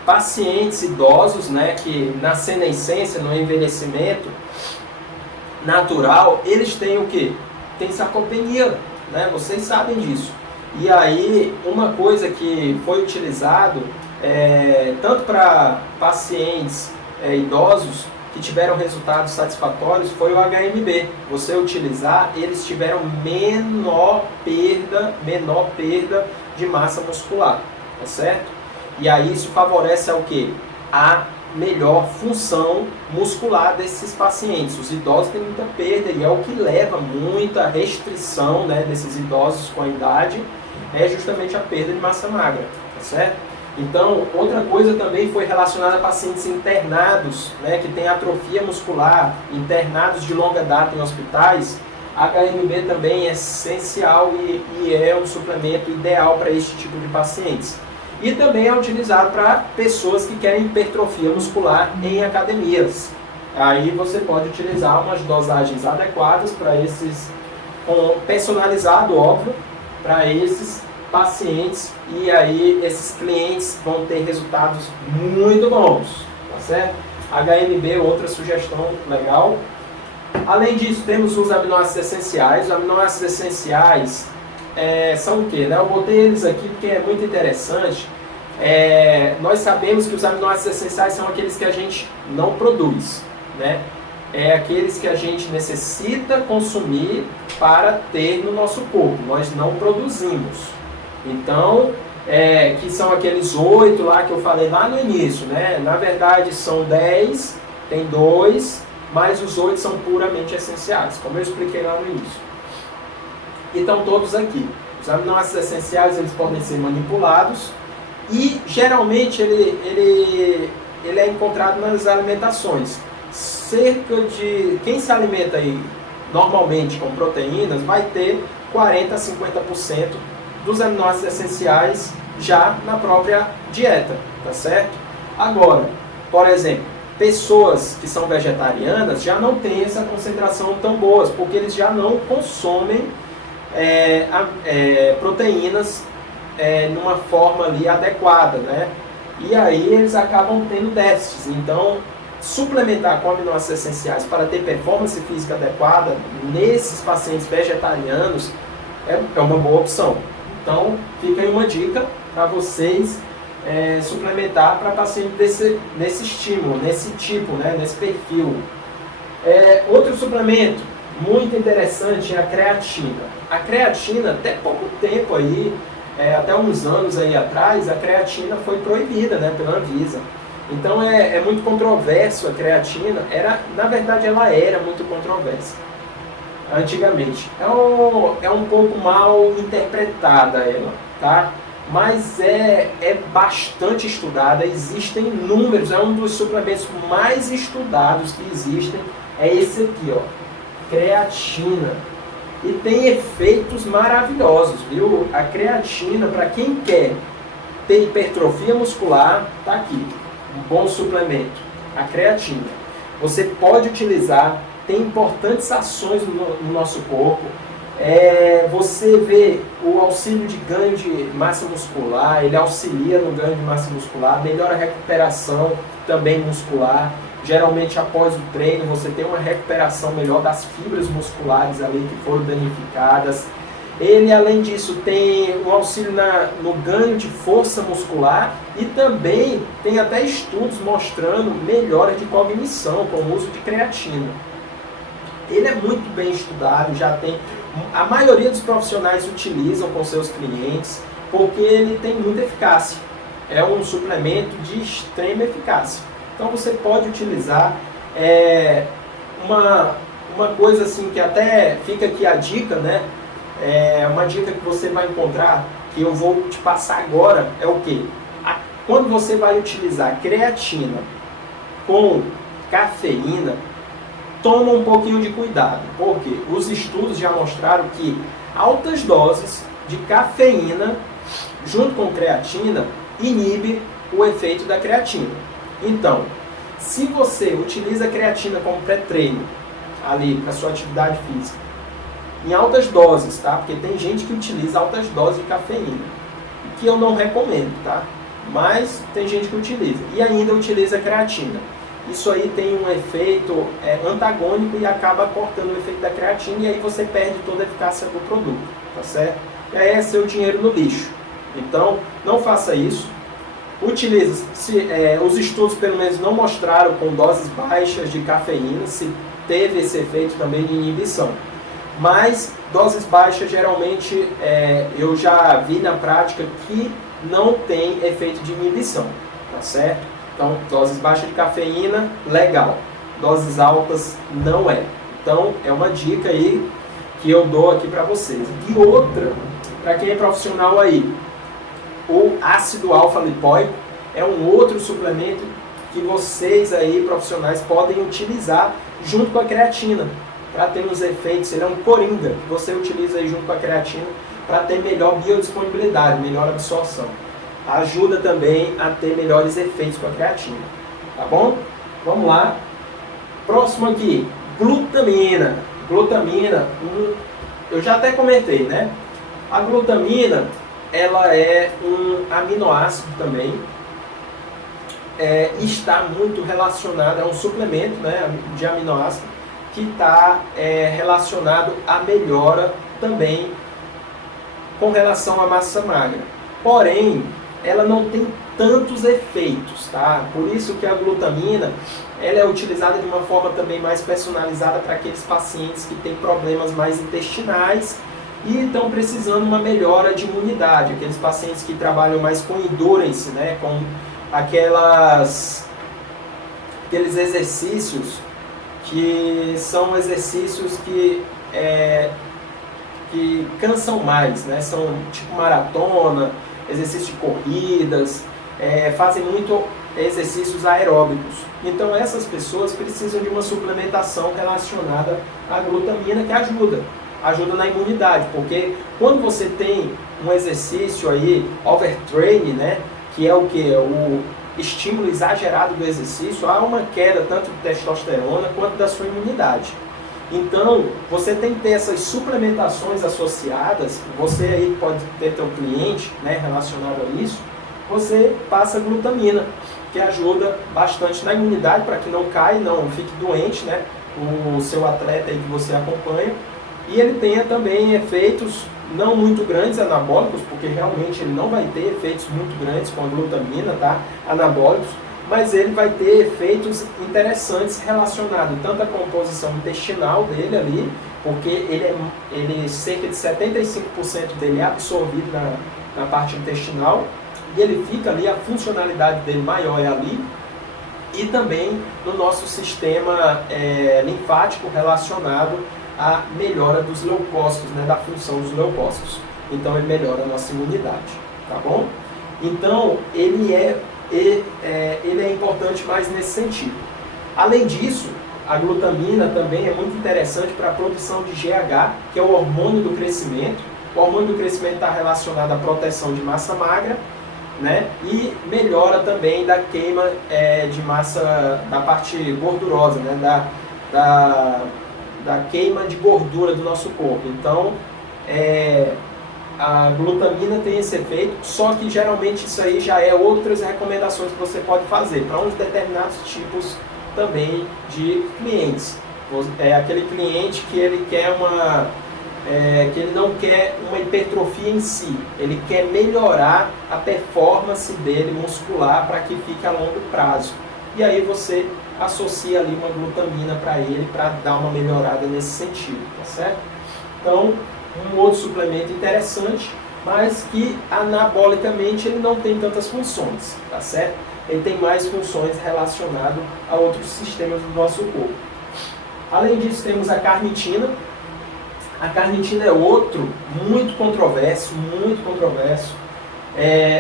Pacientes idosos, né, que na senescência, no envelhecimento natural, eles têm o que? Tem sarcopenia, né? Vocês sabem disso. E aí, uma coisa que foi utilizado tanto para pacientes idosos que tiveram resultados satisfatórios foi o HMB. Você utilizar, eles tiveram menor perda de massa muscular, tá certo? E aí isso favorece ao quê? A melhor função muscular desses pacientes. Os idosos têm muita perda e é o que leva muita restrição, né, desses idosos com a idade, é justamente a perda de massa magra, tá certo? Então, outra coisa também foi relacionada a pacientes internados, né, que têm atrofia muscular, internados de longa data em hospitais. HMB também é essencial e é um suplemento ideal para esse tipo de pacientes. E também é utilizado para pessoas que querem hipertrofia muscular em academias. Aí você pode utilizar umas dosagens adequadas para esses, personalizado, óbvio, para esses pacientes, e aí esses clientes vão ter resultados muito bons, tá certo? HMB, outra sugestão legal. Além disso, temos os aminoácidos essenciais. Os aminoácidos essenciais são o que, né? Eu botei eles aqui porque é muito interessante. Nós sabemos que os aminoácidos essenciais são aqueles que a gente não produz, né? Aqueles que a gente necessita consumir para ter no nosso corpo, nós não produzimos. Então, que são aqueles 8 lá que eu falei lá no início, né? Na verdade são 10, tem 2, mas os 8 são puramente essenciais, como eu expliquei lá no início. E estão todos aqui. Os aminoácidos essenciais, eles podem ser manipulados, E geralmente ele é encontrado nas alimentações. Cerca de quem se alimenta aí normalmente com proteínas vai ter 40 a 50% dos aminoácidos essenciais já na própria dieta, tá certo? Agora, por exemplo, pessoas que são vegetarianas já não têm essa concentração tão boa, porque eles já não consomem proteínas numa forma ali adequada, né? E aí eles acabam tendo déficits. Então, suplementar com aminoácidos essenciais para ter performance física adequada nesses pacientes vegetarianos é uma boa opção. Então, fica aí uma dica para vocês suplementar para pacientes nesse estímulo, nesse tipo, né, nesse perfil. Outro suplemento muito interessante é a creatina. A creatina, até pouco tempo aí, até uns anos aí atrás, a creatina foi proibida, né, pela Anvisa. Então é muito controverso a creatina. Na verdade, ela era muito controversa antigamente. É um pouco mal interpretada ela, tá? Mas é bastante estudada, existem números, é um dos suplementos mais estudados que existem, é esse aqui, ó, creatina. E tem efeitos maravilhosos, viu? A creatina, para quem quer ter hipertrofia muscular, tá aqui, um bom suplemento, a creatina. Você pode utilizar, tem importantes ações no nosso corpo. Você vê o auxílio de ganho de massa muscular, ele auxilia no ganho de massa muscular, melhora a recuperação também muscular. Geralmente após o treino você tem uma recuperação melhor das fibras musculares ali que foram danificadas. Ele, além disso, tem um auxílio no ganho de força muscular e também tem até estudos mostrando melhora de cognição com o uso de creatina. Ele é muito bem estudado, a maioria dos profissionais utilizam com seus clientes porque ele tem muita eficácia. É um suplemento de extrema eficácia. Então você pode utilizar uma coisa assim que até fica aqui a dica, né? Uma dica que você vai encontrar, que eu vou te passar agora, é o quê? Quando você vai utilizar creatina com cafeína, toma um pouquinho de cuidado, porque os estudos já mostraram que altas doses de cafeína junto com creatina inibe o efeito da creatina. Então, se você utiliza a creatina como pré-treino ali para sua atividade física, em altas doses, tá? Porque tem gente que utiliza altas doses de cafeína, que eu não recomendo, tá? Mas tem gente que utiliza e ainda utiliza a creatina. Isso aí tem um efeito antagônico e acaba cortando o efeito da creatina e aí você perde toda a eficácia do produto, tá certo? E aí é seu dinheiro no lixo. Então, não faça isso. Utilize, os estudos pelo menos não mostraram com doses baixas de cafeína se teve esse efeito também de inibição. Mas doses baixas geralmente eu já vi na prática que não tem efeito de inibição, tá certo? Então, doses baixas de cafeína, legal. Doses altas, não é. Então, é uma dica aí que eu dou aqui para vocês. E outra, para quem é profissional aí, o ácido alfa-lipóico é um outro suplemento que vocês aí, profissionais, podem utilizar junto com a creatina, para ter uns efeitos. Ele é um coringa que você utiliza aí junto com a creatina para ter melhor biodisponibilidade, melhor absorção. Ajuda também a ter melhores efeitos com a creatina, tá bom? Vamos lá. Próximo aqui, glutamina. Glutamina, eu já até comentei, né? A glutamina, ela é um aminoácido também, está muito relacionado, é um suplemento, né, de aminoácido que está relacionado à melhora também com relação à massa magra. Porém, ela não tem tantos efeitos, tá? Por isso que a glutamina ela é utilizada de uma forma também mais personalizada para aqueles pacientes que têm problemas mais intestinais e estão precisando uma melhora de imunidade, aqueles pacientes que trabalham mais com endurance, né? Com aqueles exercícios que são exercícios que cansam mais, né? São tipo maratona, exercício de corridas, fazem muito exercícios aeróbicos. Então essas pessoas precisam de uma suplementação relacionada à glutamina que ajuda na imunidade, porque quando você tem um exercício aí, overtraining, né, que é o que? O estímulo exagerado do exercício, há uma queda tanto de testosterona quanto da sua imunidade. Então, você tem que ter essas suplementações associadas, você aí pode ter teu cliente, né, relacionado a isso, você passa glutamina, que ajuda bastante na imunidade, para que não caia, não fique doente, né, o seu atleta aí que você acompanha, e ele tenha também efeitos não muito grandes anabólicos, porque realmente ele não vai ter efeitos muito grandes com a glutamina, tá, anabólicos, mas ele vai ter efeitos interessantes relacionados tanto à composição intestinal dele ali, porque ele cerca de 75% dele é absorvido na parte intestinal, e ele fica ali, a funcionalidade dele maior é ali, e também no nosso sistema linfático relacionado à melhora dos leucócitos, né, da função dos leucócitos. Então ele melhora a nossa imunidade, tá bom? Então ele é importante mais nesse sentido. Além disso, a glutamina também é muito interessante para a produção de GH, que é o hormônio do crescimento. O hormônio do crescimento está relacionado à proteção de massa magra, né? E melhora também da queima de massa, da parte gordurosa, né? da queima de gordura do nosso corpo. Então, a glutamina tem esse efeito, só que geralmente isso aí já é outras recomendações que você pode fazer para uns determinados tipos também de clientes. Aquele cliente que ele quer que ele não quer uma hipertrofia em si, ele quer melhorar a performance dele muscular para que fique a longo prazo. E aí você associa ali uma glutamina para ele, para dar uma melhorada nesse sentido, tá certo? Então, um outro suplemento interessante, mas que anabolicamente ele não tem tantas funções, tá certo? Ele tem mais funções relacionadas a outros sistemas do nosso corpo. Além disso, temos a carnitina. A carnitina é outro muito controverso,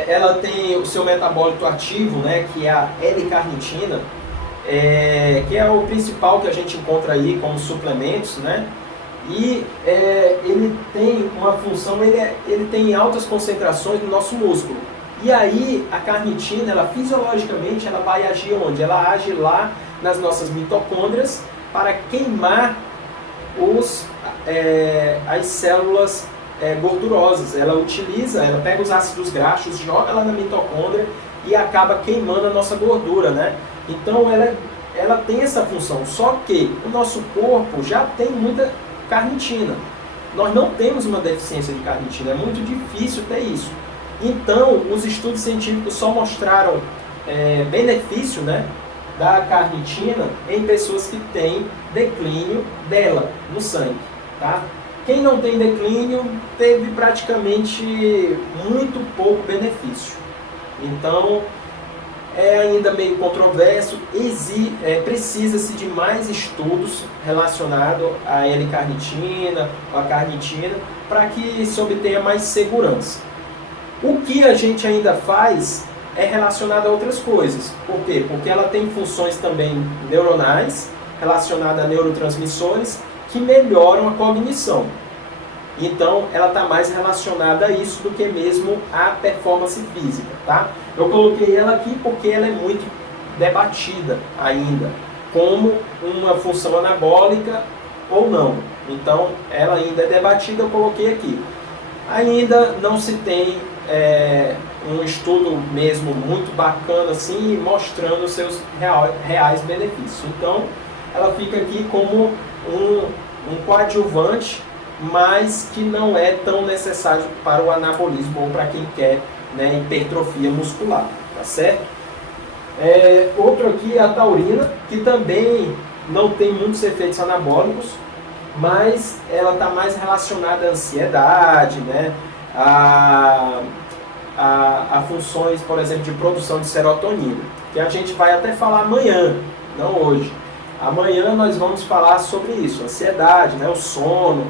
ela tem o seu metabólito ativo, né, que é a L-carnitina, que é o principal que a gente encontra aí como suplementos, né? E ele tem uma função, ele tem altas concentrações no nosso músculo. E aí a carnitina, ela fisiologicamente, ela vai agir onde? Ela age lá nas nossas mitocôndrias para queimar as células gordurosas. Ela pega os ácidos graxos, joga lá na mitocôndria e acaba queimando a nossa gordura, né? Então ela tem essa função, só que o nosso corpo já tem muita carnitina. Nós não temos uma deficiência de carnitina, é muito difícil ter isso. Então, os estudos científicos só mostraram benefício, né, da carnitina em pessoas que têm declínio dela no sangue, tá? Quem não tem declínio teve praticamente muito pouco benefício. Então, é ainda meio controverso, precisa-se de mais estudos relacionados à L-carnitina, à carnitina, para que se obtenha mais segurança. O que a gente ainda faz é relacionado a outras coisas. Por quê? Porque ela tem funções também neuronais, relacionadas a neurotransmissores, que melhoram a cognição. Então, ela está mais relacionada a isso do que mesmo a performance física, tá? Eu coloquei ela aqui porque ela é muito debatida ainda, como uma função anabólica ou não. Então, ela ainda é debatida, eu coloquei aqui. Ainda não se tem um estudo mesmo muito bacana assim, mostrando os seus reais benefícios. Então, ela fica aqui como um coadjuvante, mas que não é tão necessário para o anabolismo ou para quem quer, né, hipertrofia muscular, tá certo? Outro aqui é a taurina, que também não tem muitos efeitos anabólicos, mas ela está mais relacionada à ansiedade, né, a funções, por exemplo, de produção de serotonina, que a gente vai até falar amanhã, não hoje. Amanhã nós vamos falar sobre isso, ansiedade, né, o sono,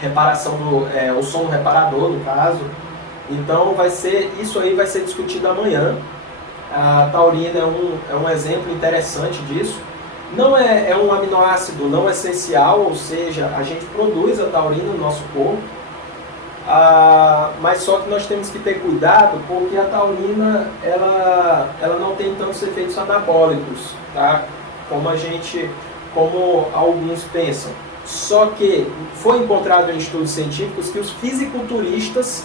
reparação o sono reparador, no caso, Então isso aí vai ser discutido amanhã. A taurina é um exemplo interessante disso. Não é um aminoácido não essencial, ou seja, a gente produz a taurina no nosso corpo, mas só que nós temos que ter cuidado, porque a taurina ela não tem tantos efeitos anabólicos, tá? Como alguns pensam. Só que foi encontrado em estudos científicos que os fisiculturistas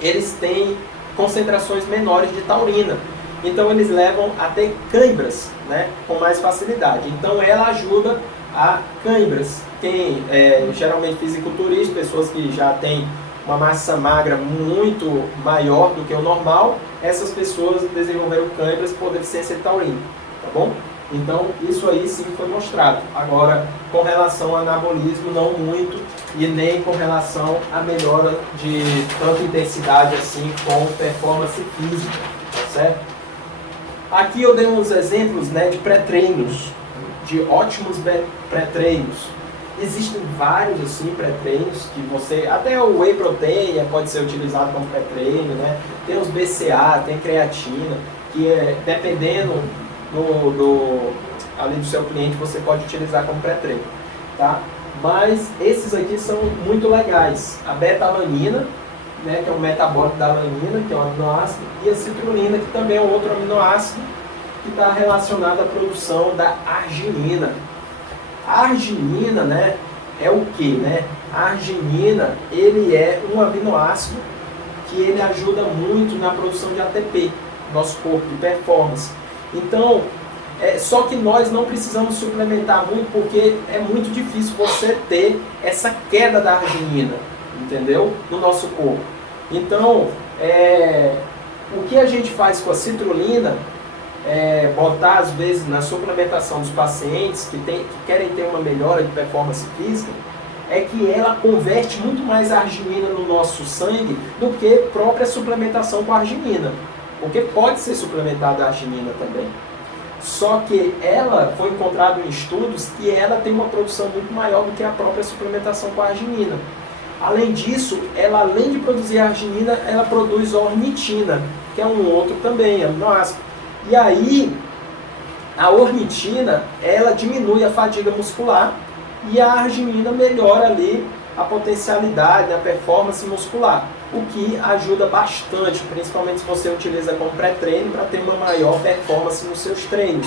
eles têm concentrações menores de taurina. Então eles levam a ter câimbras, né, com mais facilidade. Então ela ajuda a câimbras. Quem geralmente fisiculturista, pessoas que já têm uma massa magra muito maior do que o normal, essas pessoas desenvolveram câimbras por deficiência de taurina, tá bom? Então isso aí sim foi mostrado. Agora, com relação ao anabolismo, não muito, e nem com relação à melhora de tanta intensidade assim com performance física, tá certo? Aqui eu dei uns exemplos, né, de pré-treinos, de ótimos pré-treinos. Existem vários assim pré-treinos que até o whey protein pode ser utilizado como pré-treino, né? Tem os BCA, tem creatina, que dependendo ali do seu cliente você pode utilizar como pré-treino, tá? Mas esses aqui são muito legais. A beta-alanina, né, que é um metabólico da alanina, que é um aminoácido, e a citrulina, que também é outro aminoácido que está relacionado à produção da arginina. A arginina, né, é o que, né? A arginina, ele é um aminoácido que ele ajuda muito na produção de ATP, nosso corpo, de performance. Então, só que nós não precisamos suplementar muito, porque é muito difícil você ter essa queda da arginina, entendeu? No nosso corpo. Então, o que a gente faz com a citrulina, botar às vezes na suplementação dos pacientes que querem ter uma melhora de performance física, é que ela converte muito mais a arginina no nosso sangue do que própria suplementação com a arginina. Porque pode ser suplementada a arginina também. Só que ela foi encontrado em estudos que ela tem uma produção muito maior do que a própria suplementação com a arginina. Além disso, ela além de produzir arginina, ela produz ornitina, que é um outro também aminoácido. E aí, a ornitina, ela diminui a fadiga muscular e a arginina melhora ali a potencialidade, a performance muscular, o que ajuda bastante, principalmente se você utiliza como pré-treino para ter uma maior performance nos seus treinos,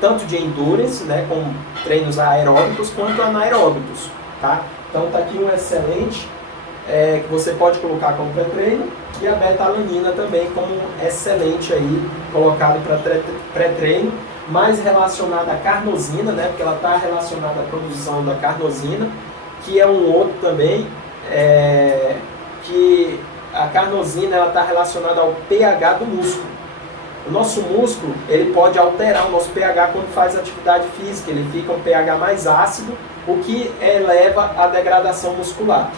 tanto de endurance, né, com treinos aeróbicos, quanto anaeróbicos, tá? Então tá aqui um excelente, que você pode colocar como pré-treino, e a beta-alanina também como excelente aí, colocado para pré-treino, mais relacionada à carnosina, né, porque ela está relacionada à produção da carnosina, que é um outro também, que a carnosina está relacionada ao pH do músculo. O nosso músculo, ele pode alterar o nosso pH quando faz atividade física, ele fica um pH mais ácido, o que leva à degradação muscular.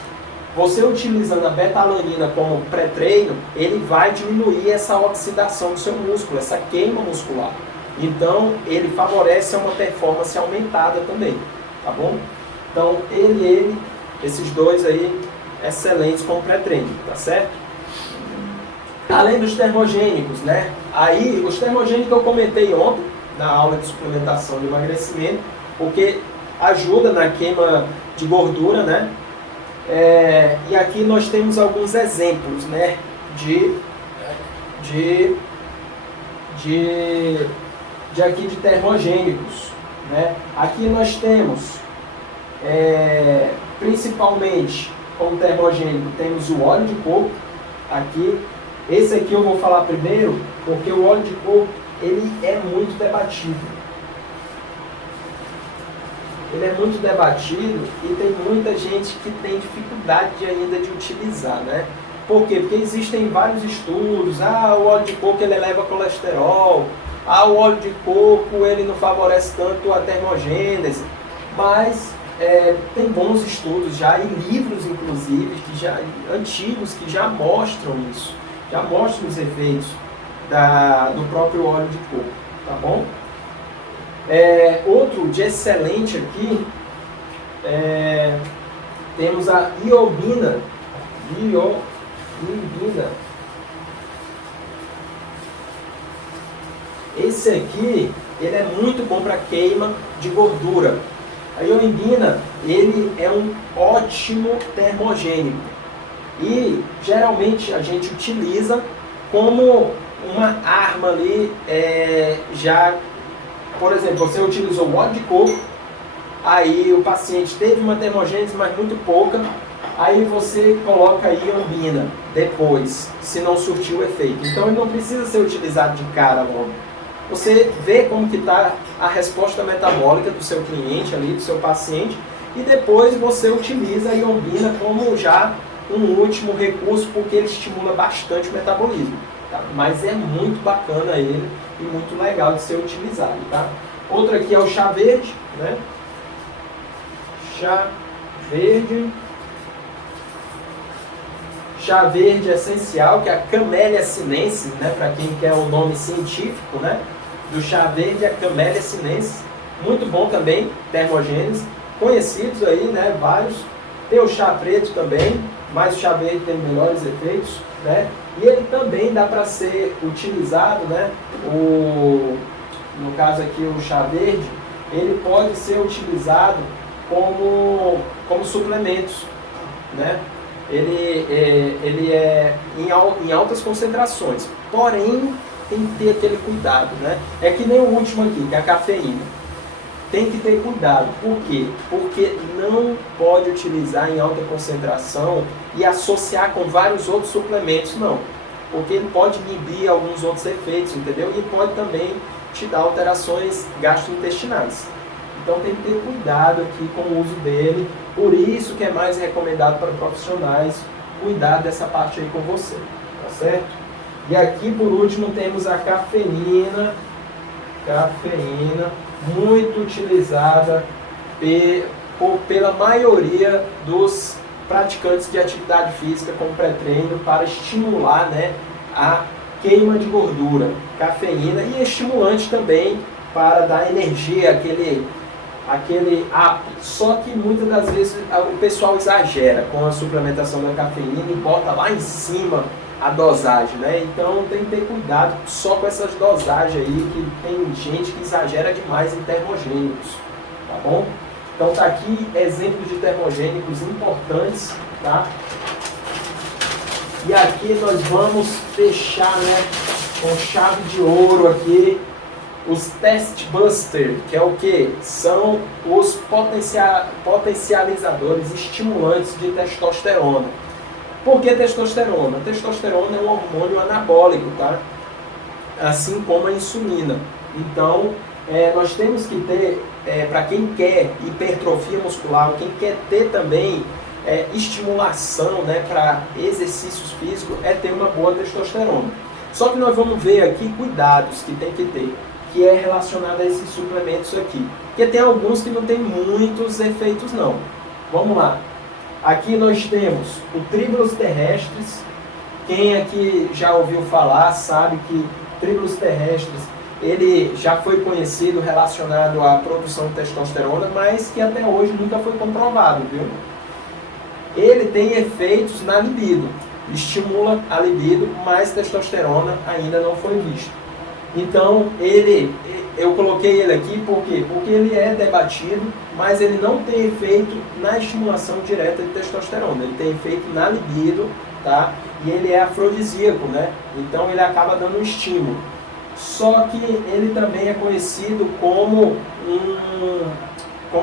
Você utilizando a beta-alanina como pré-treino, ele vai diminuir essa oxidação do seu músculo, essa queima muscular. Então, ele favorece uma performance aumentada também, tá bom? Então, esses dois aí, excelentes como pré-treino, tá certo? Além dos termogênicos, né? Aí, os termogênicos eu comentei ontem, na aula de suplementação de emagrecimento, porque ajuda na queima de gordura, né? E aqui nós temos alguns exemplos, né? De termogênicos, né? Aqui nós temos, principalmente, como termogênico, temos o óleo de coco, aqui. Esse aqui eu vou falar primeiro, porque o óleo de coco, ele é muito debatido. Ele é muito debatido e tem muita gente que tem dificuldade ainda de utilizar, né? Por quê? Porque existem vários estudos, o óleo de coco ele eleva colesterol, o óleo de coco ele não favorece tanto a termogênese, mas tem bons estudos já, e livros inclusive, antigos, que já mostram isso, já mostram os efeitos do próprio óleo de coco, tá bom? Outro de excelente aqui, temos a iobina, Inibina. Esse aqui, ele é muito bom para queima de gordura. A ioimbina, ele é um ótimo termogênico. E geralmente a gente utiliza como uma arma ali, já, por exemplo, você utilizou o óleo de coco, aí o paciente teve uma termogênese, mas muito pouca, aí você coloca a ioimbina depois, se não surtiu o efeito. Então ele não precisa ser utilizado de cara logo. Você vê como que está a resposta metabólica do seu cliente ali, do seu paciente, e depois você utiliza a ioimbina como já um último recurso, porque ele estimula bastante o metabolismo. Tá? Mas é muito bacana ele e muito legal de ser utilizado. Tá? Outro aqui é o chá verde, né? Chá verde. Chá verde essencial, que é a Camellia sinensis, né? Para quem quer o nome científico, né? Do chá verde, a Camellia sinensis. Muito bom também, termogênese. Conhecidos aí, né? Vários. Tem o chá preto também, mas o chá verde tem melhores efeitos, né? E ele também dá para ser utilizado, né? No caso aqui, o chá verde, ele pode ser utilizado como suplementos, né? Ele é em altas concentrações, porém tem que ter aquele cuidado, né? É que nem o último aqui, que é a cafeína. Tem que ter cuidado. Por quê? Porque não pode utilizar em alta concentração e associar com vários outros suplementos, não. Porque ele pode inibir alguns outros efeitos, entendeu? E pode também te dar alterações gastrointestinais. Então tem que ter cuidado aqui com o uso dele. Por isso que é mais recomendado para profissionais cuidar dessa parte aí com você, tá certo? E aqui por último temos a cafeína. Cafeína, muito utilizada pela maioria dos praticantes de atividade física com pré-treino para estimular, né, a queima de gordura. Cafeína e estimulante também para dar energia, aquele up. Só que muitas das vezes o pessoal exagera com a suplementação da cafeína e bota lá em cima a dosagem, né? Então tem que ter cuidado só com essas dosagens aí, que tem gente que exagera demais em termogênicos, tá bom? Então tá aqui exemplos de termogênicos importantes, tá? E aqui nós vamos fechar, né, com chave de ouro aqui, os Test Buster, que é o que? São os potencializadores estimulantes de testosterona. Por que testosterona? Testosterona é um hormônio anabólico, tá? Assim como a insulina. Então, nós temos que ter, para quem quer hipertrofia muscular, quem quer ter também estimulação, né, para exercícios físicos, ter uma boa testosterona. Só que nós vamos ver aqui cuidados que tem que ter, que é relacionado a esses suplementos aqui. Porque tem alguns que não tem muitos efeitos não. Vamos lá. Aqui nós temos o Tribulus terrestris. Quem aqui já ouviu falar sabe que Tribulus terrestris, ele já foi conhecido relacionado à produção de testosterona, mas que até hoje nunca foi comprovado, viu? Ele tem efeitos na libido, estimula a libido, mas testosterona ainda não foi visto. Então, eu coloquei ele aqui por quê? Porque ele é debatido, mas ele não tem efeito na estimulação direta de testosterona. Ele tem efeito na libido, tá? E ele é afrodisíaco, né? Então ele acaba dando um estímulo. Só que ele também é conhecido como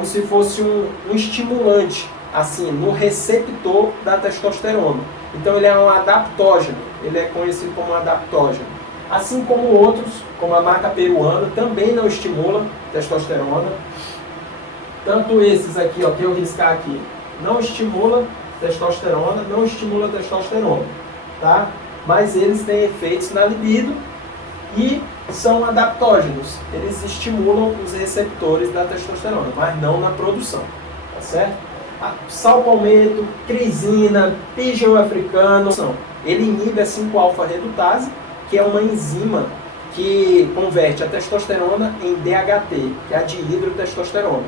se fosse um estimulante, assim, no receptor da testosterona. Então ele é um adaptógeno, ele é conhecido como um adaptógeno. Assim como outros, como a maca peruana, também não estimula testosterona. Tanto esses aqui, ó, que eu riscar aqui, não estimula testosterona, não estimula testosterona, tá? Mas eles têm efeitos na libido e são adaptógenos. Eles estimulam os receptores da testosterona, mas não na produção, tá certo? Sal palmeto, crisina, pígeo africano, ele inibe a 5-alfa-redutase, que é uma enzima que converte a testosterona em DHT, que é a dihidrotestosterona.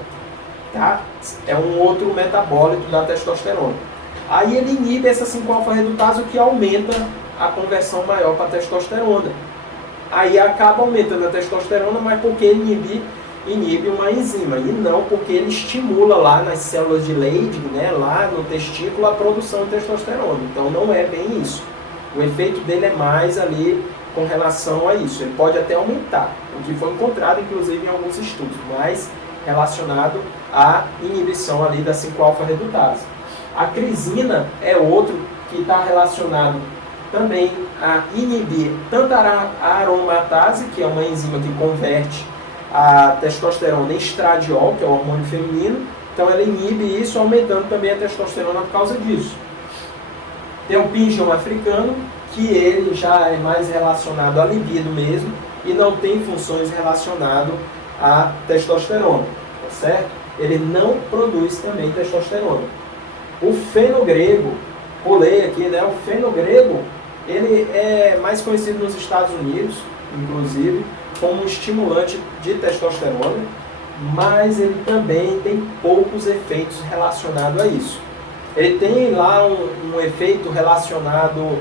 Tá? É um outro metabólito da testosterona. Aí ele inibe essa 5-alfa-redutase, o que aumenta a conversão maior para testosterona. Aí acaba aumentando a testosterona, mas porque ele inibe uma enzima, e não porque ele estimula lá nas células de Leydig, né, lá no testículo, a produção de testosterona. Então não é bem isso. O efeito dele é mais ali com relação a isso. Ele pode até aumentar, o que foi encontrado inclusive em alguns estudos, mas relacionado à inibição ali da 5-alfa-redutase. A crisina é outro que está relacionado também a inibir tanto a aromatase, que é uma enzima que converte a testosterona em estradiol, que é o hormônio feminino. Então ela inibe isso, aumentando também a testosterona por causa disso. Tem o pinjão africano, que ele já é mais relacionado à libido mesmo e não tem funções relacionadas à testosterona, tá certo? Ele não produz também testosterona. O fenogrego, pulei aqui, né? O fenogrego, ele é mais conhecido nos Estados Unidos, inclusive, como um estimulante de testosterona, mas ele também tem poucos efeitos relacionados a isso. Ele tem lá um efeito relacionado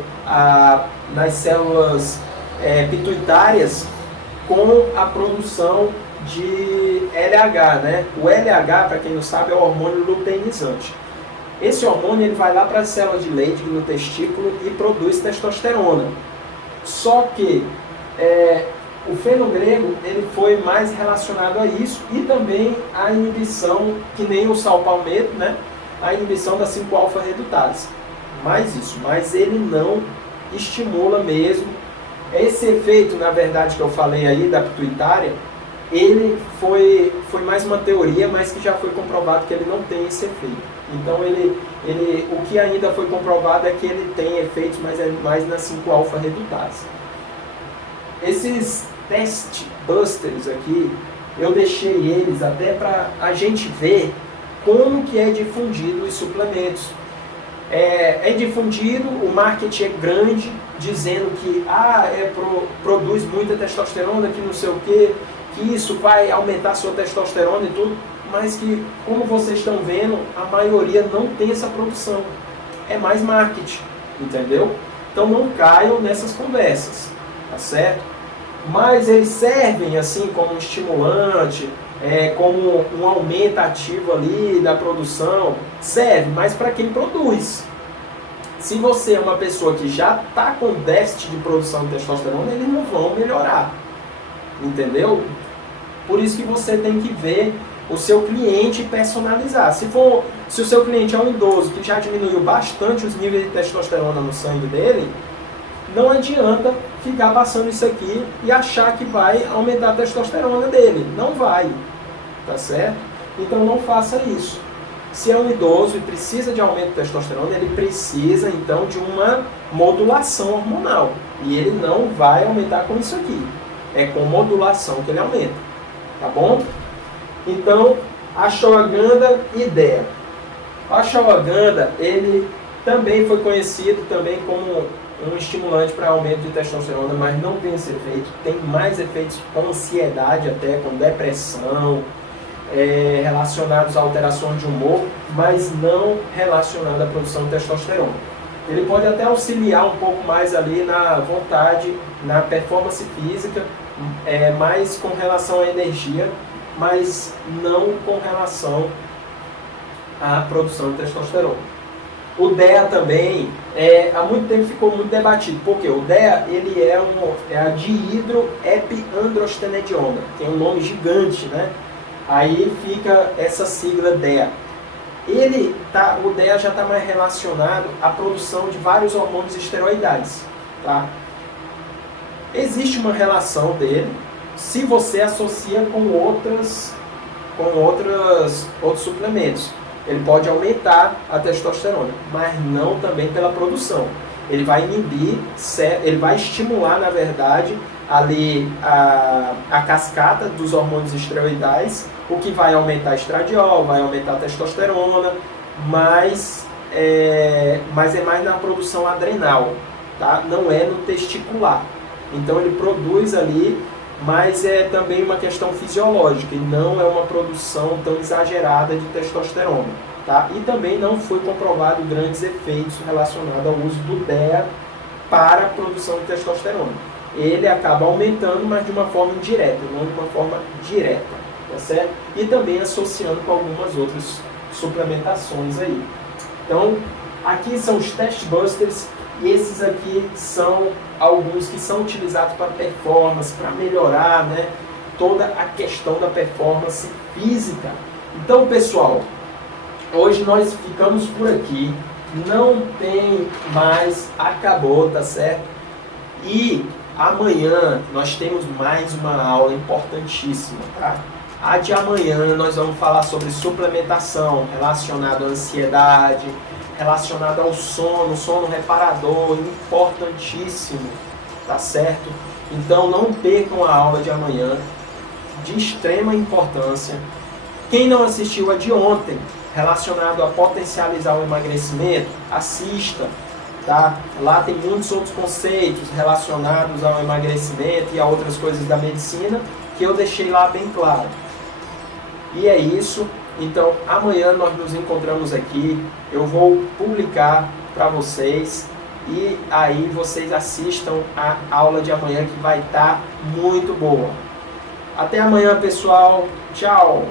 nas células pituitárias com a produção de LH, né? O LH, para quem não sabe, é o hormônio luteinizante. Esse hormônio ele vai lá para as células de Leydig no testículo e produz testosterona. Só que o fenogrego ele foi mais relacionado a isso e também a inibição, que nem o salpalmeto, né? A inibição da 5-alfa-redutase. Mais isso, mas ele não estimula mesmo. Esse efeito, na verdade, que eu falei aí da pituitária, ele foi mais uma teoria, mas que já foi comprovado que ele não tem esse efeito. Então, o que ainda foi comprovado é que ele tem efeitos, mas é mais na 5-alfa-redutase. Esses test busters aqui, eu deixei eles até para a gente ver como que é difundido os suplementos. É difundido, o marketing é grande, dizendo que produz muita testosterona, que não sei o que isso vai aumentar a sua testosterona e tudo, mas que, como vocês estão vendo, a maioria não tem essa produção. É mais marketing, entendeu? Então não caiam nessas conversas, tá certo? Mas eles servem assim como um estimulante, como um aumento ativo ali da produção, serve, mas para quem produz. Se você é uma pessoa que já está com déficit de produção de testosterona, eles não vão melhorar, entendeu? Por isso que você tem que ver o seu cliente e personalizar. Se o seu cliente é um idoso que já diminuiu bastante os níveis de testosterona no sangue dele, não adianta ficar passando isso aqui e achar que vai aumentar a testosterona dele. Não vai, tá certo? Então não faça isso. Se é um idoso e precisa de aumento de testosterona, ele precisa então de uma modulação hormonal. E ele não vai aumentar com isso aqui. É com modulação que ele aumenta, tá bom? Então, ashwagandha e DEA. O ashwagandha, ele também foi conhecido também como um estimulante para aumento de testosterona, mas não tem esse efeito. Tem mais efeitos com ansiedade, até com depressão, relacionados a alterações de humor, mas não relacionado à produção de testosterona. Ele pode até auxiliar um pouco mais ali na vontade, na performance física, mais com relação à energia, mas não com relação à produção de testosterona. O DEA também, há muito tempo ficou muito debatido, porque o DEA ele é a dihidroepiandrostenediona, tem um nome gigante, né? Aí fica essa sigla DEA. O DEA já está mais relacionado à produção de vários hormônios esteroidais, tá? Existe uma relação dele, se você associa com outros suplementos. Ele pode aumentar a testosterona, mas não também pela produção. Ele vai inibir, ele vai estimular, na verdade, ali a cascata dos hormônios esteroidais, o que vai aumentar a estradiol, vai aumentar a testosterona, mas é mais na produção adrenal, tá? Não é no testicular. Então ele produz ali, mas é também uma questão fisiológica e não é uma produção tão exagerada de testosterona, tá? E também não foi comprovado grandes efeitos relacionados ao uso do DEA para a produção de testosterona. Ele acaba aumentando, mas de uma forma indireta, não de uma forma direta, tá certo? E também associando com algumas outras suplementações aí. Então, aqui são os test busters, e esses aqui são alguns que são utilizados para performance, para melhorar, né, toda a questão da performance física. Então, pessoal, hoje nós ficamos por aqui, não tem mais, acabou, tá certo? E amanhã nós temos mais uma aula importantíssima, tá? A de amanhã nós vamos falar sobre suplementação relacionada à ansiedade, relacionada ao sono reparador, importantíssimo, tá certo? Então não percam a aula de amanhã, de extrema importância. Quem não assistiu a de ontem, relacionado a potencializar o emagrecimento, assista, tá? Lá tem muitos outros conceitos relacionados ao emagrecimento e a outras coisas da medicina que eu deixei lá bem claro. E é isso. Então amanhã nós nos encontramos aqui. Eu vou publicar para vocês e aí vocês assistam a aula de amanhã que vai estar muito boa. Até amanhã, pessoal. Tchau!